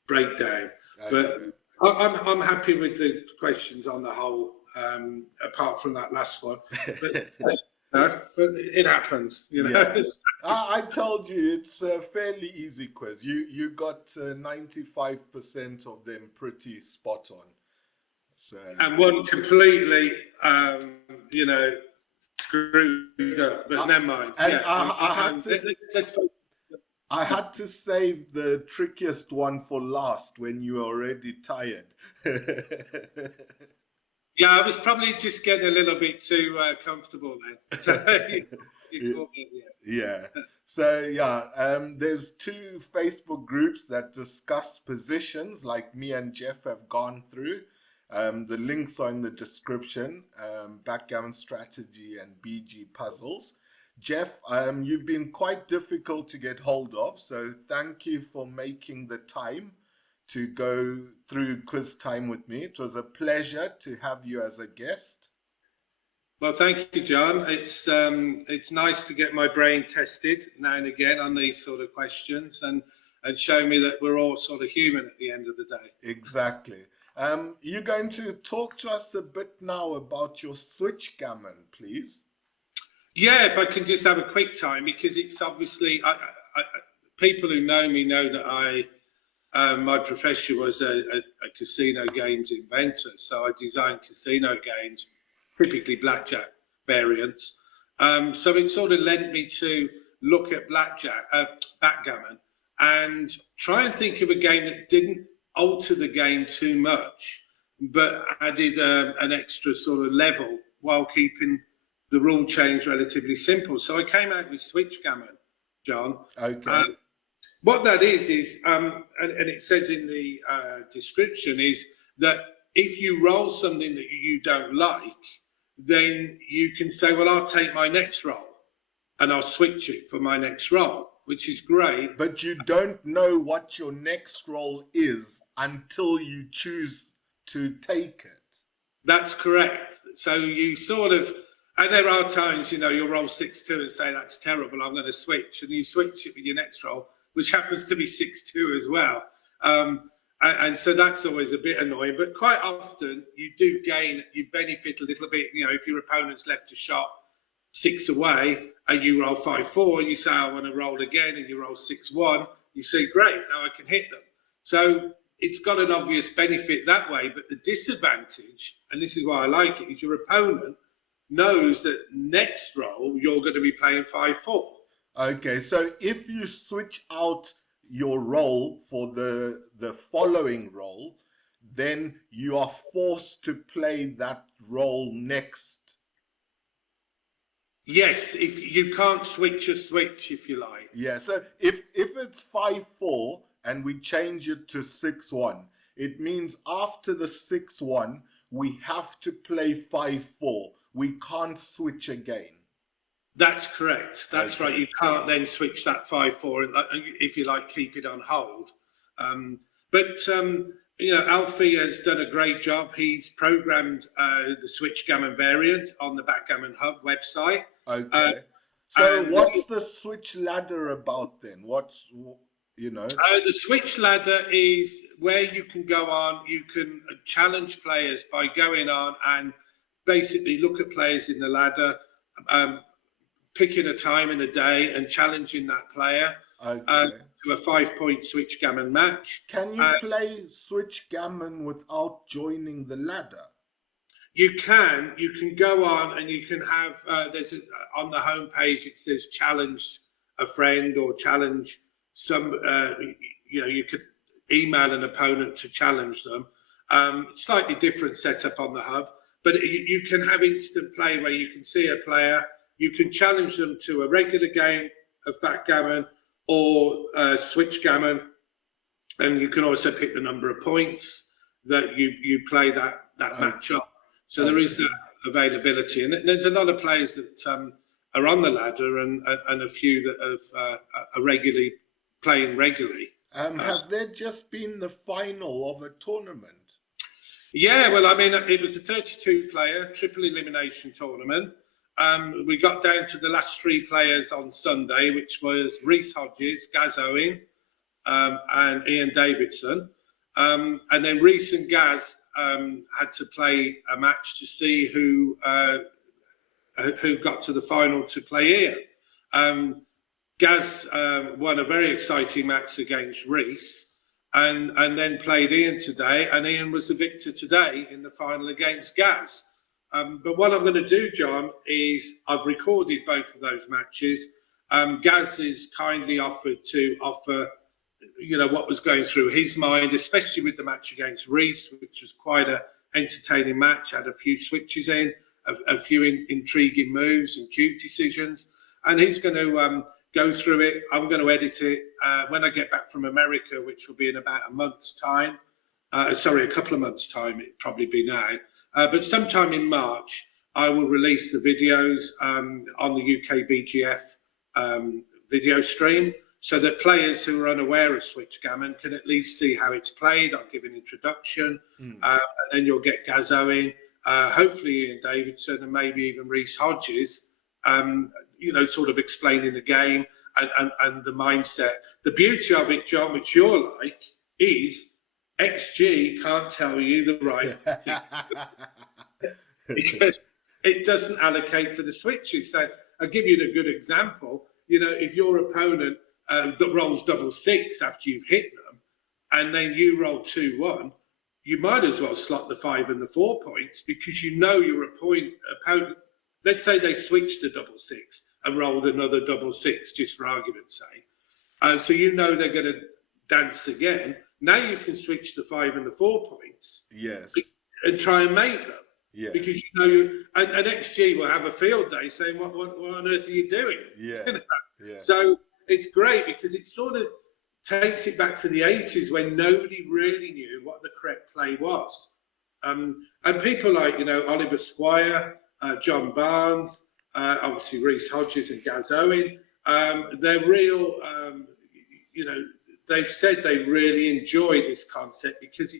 breakdown. Okay. But I'm happy with the questions on the whole, apart from that last one. But it happens, Yeah. I told you it's a fairly easy quiz. You got 95% of them pretty spot on. So. And one completely, screwed up. But never mind. And I had to save the trickiest one for last when you were already tired. Yeah, I was probably just getting a little bit too comfortable then. So yeah. So there's 2 Facebook groups that discuss positions, like me and Geoff have gone through. The links are in the description. Backgammon Strategy and BG Puzzles. Geoff, you've been quite difficult to get hold of, so thank you for making the time to go through quiz time with me. It was a pleasure to have you as a guest. Well, thank you, John. It's nice to get my brain tested now and again on these sort of questions and show me that we're all sort of human at the end of the day. Exactly. You're going to talk to us a bit now about your switch gammon, please. Yeah, if I can just have a quick time, because it's obviously people who know me know that my profession was a casino games inventor, so I designed casino games, typically blackjack variants. So it sort of led me to look at backgammon, and try and think of a game that didn't alter the game too much, but added an extra sort of level while keeping the rule change relatively simple. So I came out with switchgammon, John. Okay. What that is, and it says in the description, is that if you roll something that you don't like, then you can say, well, I'll take my next roll and I'll switch it for my next roll, which is great. But you don't know what your next roll is until you choose to take it. That's correct. So you sort of, and there are times, you'll roll 6-2 and say, that's terrible, I'm going to switch. And you switch it with your next roll, which happens to be 6-2 as well. And so that's always a bit annoying. But quite often you do gain, you benefit a little bit. If your opponent's left a shot 6 away and you roll 5-4, you say, I want to roll again, and you roll 6-1, you say, great, now I can hit them. So it's got an obvious benefit that way. But the disadvantage, and this is why I like it, is your opponent knows that next roll you're going to be playing 5-4. Okay, so if you switch out your roll for the following roll, then you are forced to play that roll next. Yes, if you can't switch a switch, if you like. Yeah, so if it's 5-4 and we change it to 6-1, it means after the 6-1 we have to play 5-4. We can't switch again. That's correct. That's right. You can't then switch that 5-4, if you like, keep it on hold. Alfie has done a great job. He's programmed the switchgammon variant on the Backgammon Hub website. Okay. So what's the switch ladder about then? The switch ladder is where you can go on, you can challenge players by going on and basically look at players in the ladder, picking a time in a day and challenging that player to a 5-point switchgammon match. Can you play switchgammon without joining the ladder? You can go on and you can have, on the homepage it says challenge a friend or challenge some, you could email an opponent to challenge them. Slightly different setup on the hub, but you can have instant play where you can see a player, you can challenge them to a regular game of backgammon or switchgammon, and you can also pick the number of points that you play that match up. So there is that availability, and there's a lot of players that are on the ladder, and a few that are regularly playing regularly. Has there just been the final of a tournament? Yeah, well, I mean, it was a 32-player triple elimination tournament. We got down to the last 3 players on Sunday, which was Reese Hodges, Gaz Owen, and Ian Davidson. And then Reese and Gaz had to play a match to see who got to the final to play Ian. Gaz won a very exciting match against Reese, and then played Ian today, and Ian was the victor today in the final against Gaz. But what I'm going to do, John, is I've recorded both of those matches. Gaz has kindly offered to offer, what was going through his mind, especially with the match against Reese, which was quite an entertaining match, had a few switches in, a few intriguing moves and cute decisions. And he's going to go through it. I'm going to edit it when I get back from America, which will be in about a month's time. A couple of months' time, it'll probably be now. But sometime in March, I will release the videos on the UK BGF video stream, so that players who are unaware of switch gammon can at least see how it's played. I'll give an introduction, and then you'll get Gazzo in, hopefully Ian Davidson, and maybe even Reece Hodges, sort of explaining the game and the mindset. The beauty of it, John, which you're like, is XG can't tell you the right thing because it doesn't allocate for the switches. So I'll give you a good example. If your opponent that rolls 6-6 after you've hit them, and then you roll 2-1, you might as well slot the 5 and the 4 points, because your opponent. Let's say they switched to 6-6 and rolled another 6-6, just for argument's sake. So they're going to dance again. Now you can switch the 5 and the 4 points. Yes. And try and make them. Yes. Because and XG will have a field day saying, what on earth are you doing? Yeah. Yeah. So it's great, because it sort of takes it back to the 80s, when nobody really knew what the correct play was. And people like, Oliver Squire, John Barnes, obviously Reece Hodges and Gaz Owen, they're real, they've said they really enjoy this concept, because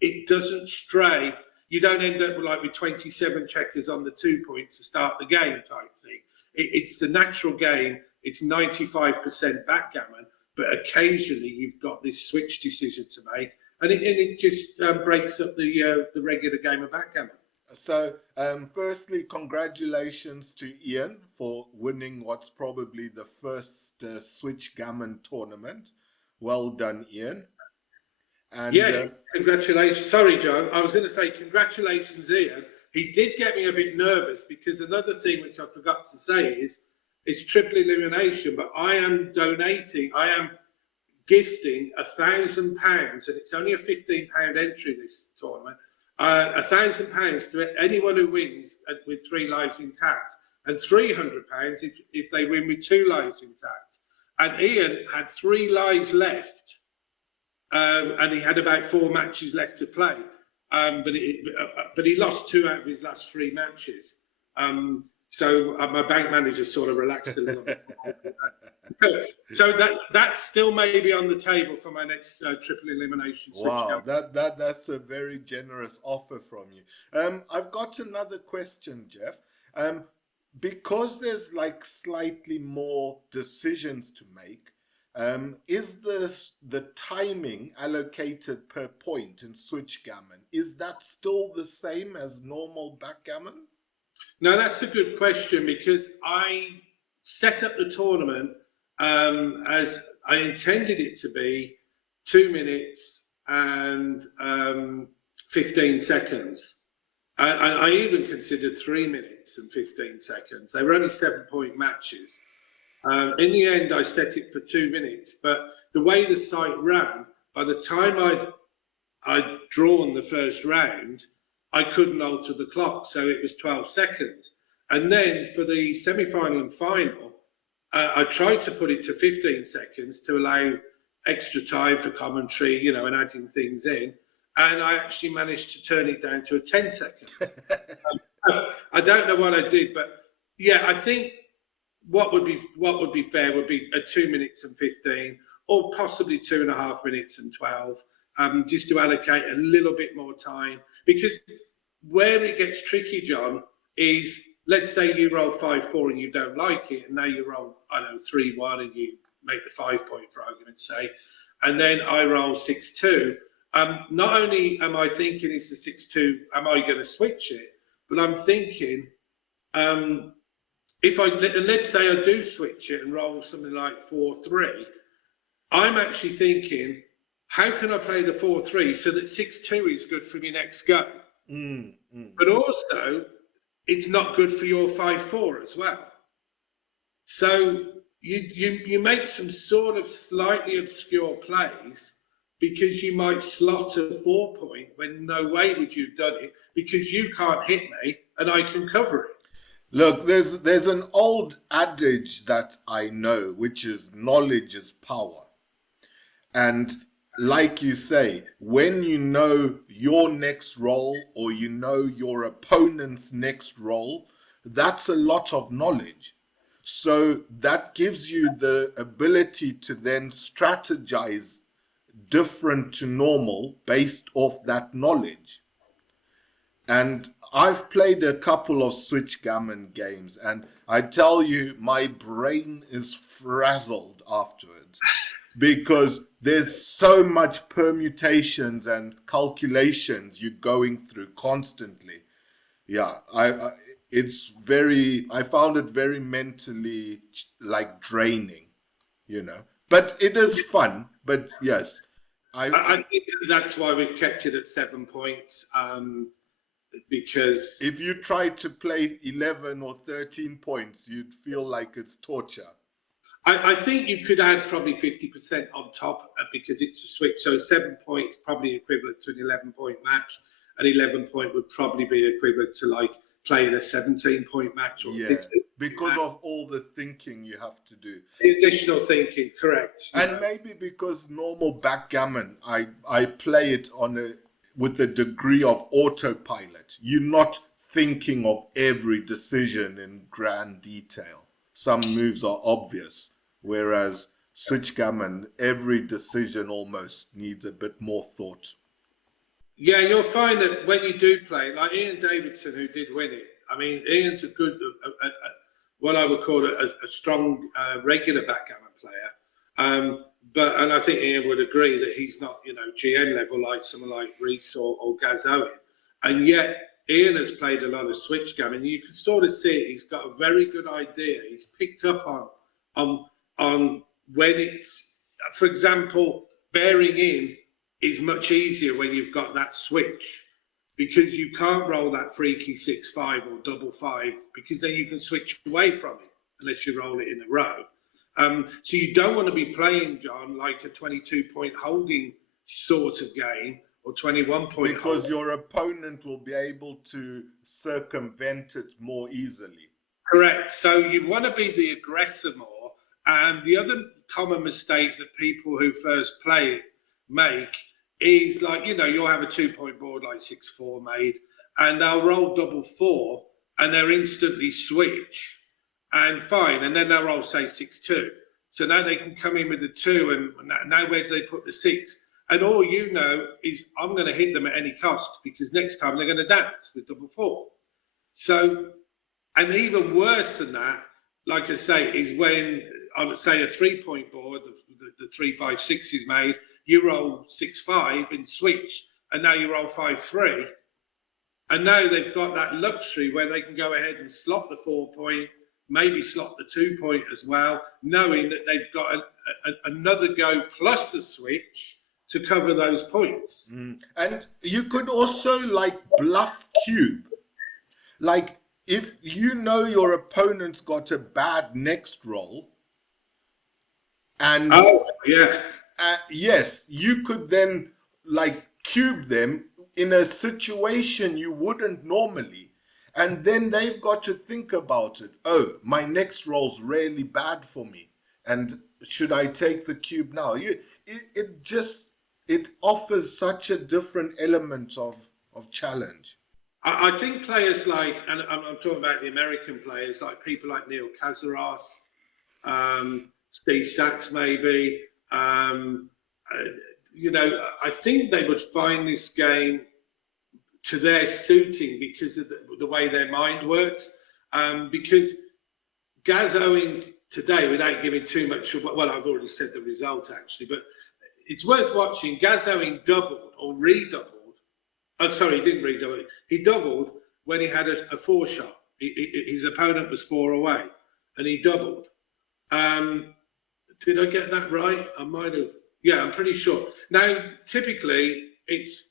it doesn't stray. You don't end up with 27 checkers on the 2 points to start the game type thing. It's the natural game. It's 95% backgammon, but occasionally you've got this switch decision to make, and it just breaks up the regular game of backgammon. So, firstly, congratulations to Ian for winning what's probably the first switch gammon tournament. Well done, Ian. And, yes, congratulations. Sorry, John. I was going to say congratulations, Ian. He did get me a bit nervous, because another thing which I forgot to say is it's triple elimination, but I am gifting £1,000, and it's only a £15 entry this tournament. £1,000 to anyone who wins with 3 lives intact, and £300 if they win with 2 lives intact. And Ian had 3 lives left, and he had about 4 matches left to play, but he lost 2 out of his last 3 matches. So my bank manager sort of relaxed a little bit. So that's still maybe on the table for my next triple elimination switch. Wow, that's a very generous offer from you. I've got another question, Geoff. Because there's slightly more decisions to make, is the timing allocated per point in switch gammon, is that still the same as normal backgammon? No, that's a good question, because I set up the tournament as I intended it to be 2 minutes and 15 seconds. And I even considered 3 minutes and 15 seconds. They were only 7-point matches. In the end, I set it for 2 minutes. But the way the site ran, by the time I'd drawn the first round, I couldn't alter the clock, so it was 12 seconds. And then for the semi-final and final, I tried to put it to 15 seconds to allow extra time for commentary, and adding things in. And I actually managed to turn it down to a 10 second. I don't know what I did, but yeah, I think what would be fair would be a 2 minutes and 15, or possibly 2.5 minutes and 12. Just to allocate a little bit more time, because where it gets tricky, John, is let's say you roll 5-4 and you don't like it, and now you roll 3-1 and you make the 5 point, for argument's sake, and then I roll 6-2. Not only am I thinking it's the 6-2, am I going to switch it, but I'm thinking let's say I do switch it and roll something like 4-3, I'm actually thinking, how can I play the 4-3 so that 6-2 is good for me next go? But also, it's not good for your 5-4 as well. So you make some sort of slightly obscure plays, because you might slot a 4 point when no way would you have done it, because you can't hit me and I can cover it. Look, there's an old adage that I know, which is knowledge is power. And like you say, when you know your next role or you know your opponent's next role, that's a lot of knowledge. So that gives you the ability to then strategize different to normal based off that knowledge. And I've played a couple of switchgammon games, and I tell you, my brain is frazzled afterwards because there's so much permutations and calculations you're going through constantly. Yeah, it's very, I found it very mentally like draining, you know. But it is fun. But yes, I think that's why we've kept it at 7 points, because if you try to play 11 or 13 points, you'd feel like it's torture. I think you could add probably 50% on top, because it's a switch. So 7 points probably equivalent to an 11-point match. An 11 point would probably be equivalent to like playing a 17-point match or a Yeah, 15 because match. of all the thinking you have to do. Additional thinking, correct. And maybe because normal backgammon, I play it on a with a degree of autopilot. You're not thinking of every decision in grand detail. Some moves are obvious, whereas switchgammon, every decision almost needs a bit more thought. Yeah, you'll find that when you do play, like Ian Davidson, who did win it. I mean, Ian's a good, what I would call a strong regular backgammon player. And I think Ian would agree that he's not, GM level like someone like Reese or Gaz Owen. And yet, Ian has played a lot of switchgammon. You can sort of see it. He's got a very good idea. He's picked up on when it's, for example, bearing in is much easier when you've got that switch, because you can't roll that freaky 6-5 or double five, because then you can switch away from it unless you roll it in a row. So you don't want to be playing, John, like a 22-point holding sort of game or 21-point Because holding. your opponent will be able to circumvent it more easily. Correct. So you want to be the aggressor more. And the other common mistake that people who first play it make is, like, you'll have a 2-point board like 6-4 made, and they'll roll double four and they'll instantly switch and fine. And then they'll roll, say, 6-2. So now they can come in with the 2, and now where do they put the 6? And all you know is, I'm going to hit them at any cost, because next time they're going to dance with double four. So, and even worse than that, like I say, is when, on, say, a 3-point board, the 3-5-6 is made, you roll 6-5 and switch, and now you roll 5-3. And now they've got that luxury where they can go ahead and slot the 4-point, maybe slot the 2-point as well, knowing that they've got another go plus the switch to cover those points. And you could also like bluff cube. Like if you know your opponent's got a bad next roll, and Oh, yeah. yes, you could then like cube them in a situation you wouldn't normally. And then they've got to think about it. Oh, my next roll's really bad for me. And should I take the cube now? It offers such a different element of challenge. I think players like, and I'm talking about the American players, like people like Neil Cazares, Steve Sachs, maybe. I think they would find this game to their suiting because of the way their mind works. Because Gaz Owen today, without giving too much, well, I've already said the result actually, but it's worth watching. Gaz Owen doubled or redoubled. Oh, sorry, he didn't redouble. He doubled when he had a 4 shot. His opponent was 4 away, and he doubled. Did I get that right? I might have. Yeah, I'm pretty sure. Now, typically, it's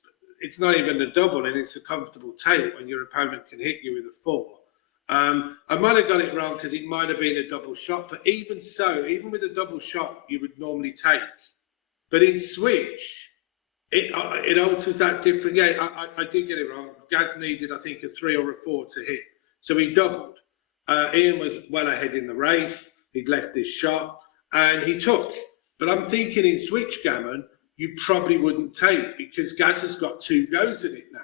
not even a double, and it's a comfortable take when your opponent can hit you with a 4. I might have got it wrong because it might have been a double shot, but even so, even with a double shot, you would normally take. But in switch, it alters that different. Yeah, I did get it wrong. Gaz needed, I think, a 3 or a 4 to hit, so he doubled. Ian was well ahead in the race. He'd left this shot and he took. But I'm thinking in switchgammon, you probably wouldn't take, because Gaz has got 2 goes at it now.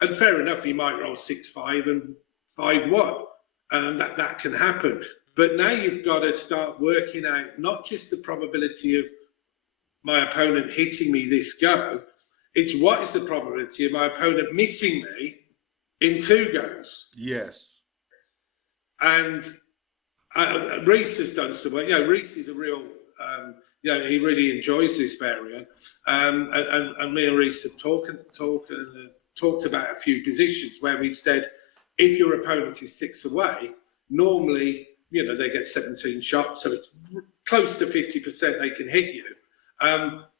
And fair enough, he might roll 6-5 and 5-1. That can happen. But now you've got to start working out not just the probability of my opponent hitting me this go, it's what is the probability of my opponent missing me in 2 goes. Yes. And Reese has done some work. Reese is a real, he really enjoys this variant. And me and Reese have talked about a few positions where we've said, if your opponent is 6 away, normally, they get 17 shots, so it's close to 50% they can hit you.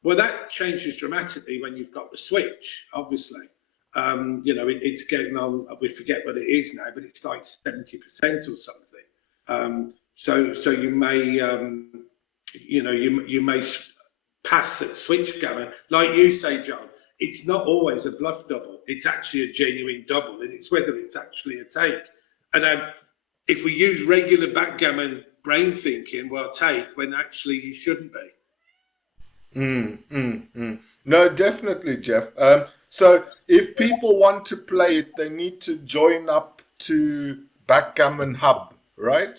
Well, that changes dramatically when you've got the switch, obviously. It's getting on, we forget what it is now, but it's like 70% or something. So you may, you may pass at switch gammon. Like you say, John, it's not always a bluff double. It's actually a genuine double, and it's whether it's actually a take. And if we use regular backgammon brain thinking, well, take, when actually you shouldn't be. No, definitely, Geoff. So if people want to play it, they need to join up to Backgammon Hub, right?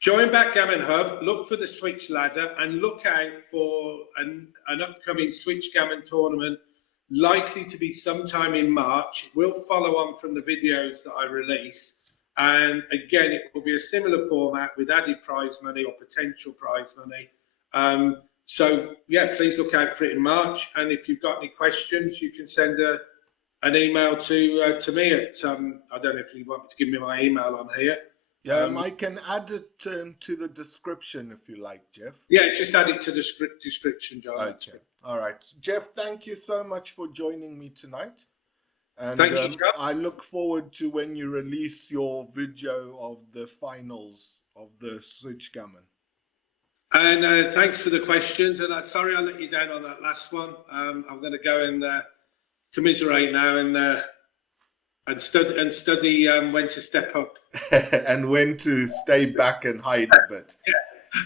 Join Backgammon Hub, look for the Switch ladder, and look out for an upcoming Switch Gammon tournament, likely to be sometime in March. It will follow on from the videos that I release. And again, it will be a similar format with added prize money or potential prize money. So yeah, please look out for it in March. And if you've got any questions, you can send an email to me at, I don't know if you want me to give me my email on here. I can add it to the description if you like, Geoff. Yeah, just add it to the description, John. Okay. All right. Geoff, thank you so much for joining me tonight. And thank you, Geoff. I look forward to when you release your video of the finals of the Switch Gammon. And thanks for the questions. And sorry I let you down on that last one. I'm going to go and commiserate now and study when to step up and when to stay back and hide a bit.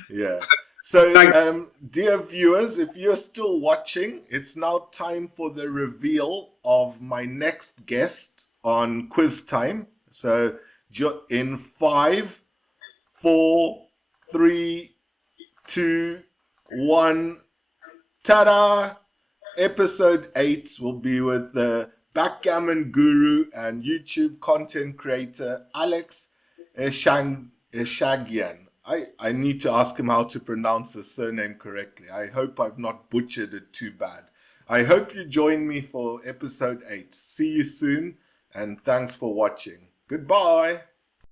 Yeah. So, dear viewers, if you're still watching, it's now time for the reveal of my next guest on Quiz Time. So, in 5, 4, 3, 2, 1, ta-da! Episode 8 will be with the backgammon guru and YouTube content creator Alex Eshagian. I need to ask him how to pronounce his surname correctly. I hope I've not butchered it too bad. I hope you join me for episode 8. See you soon, and thanks for watching. Goodbye.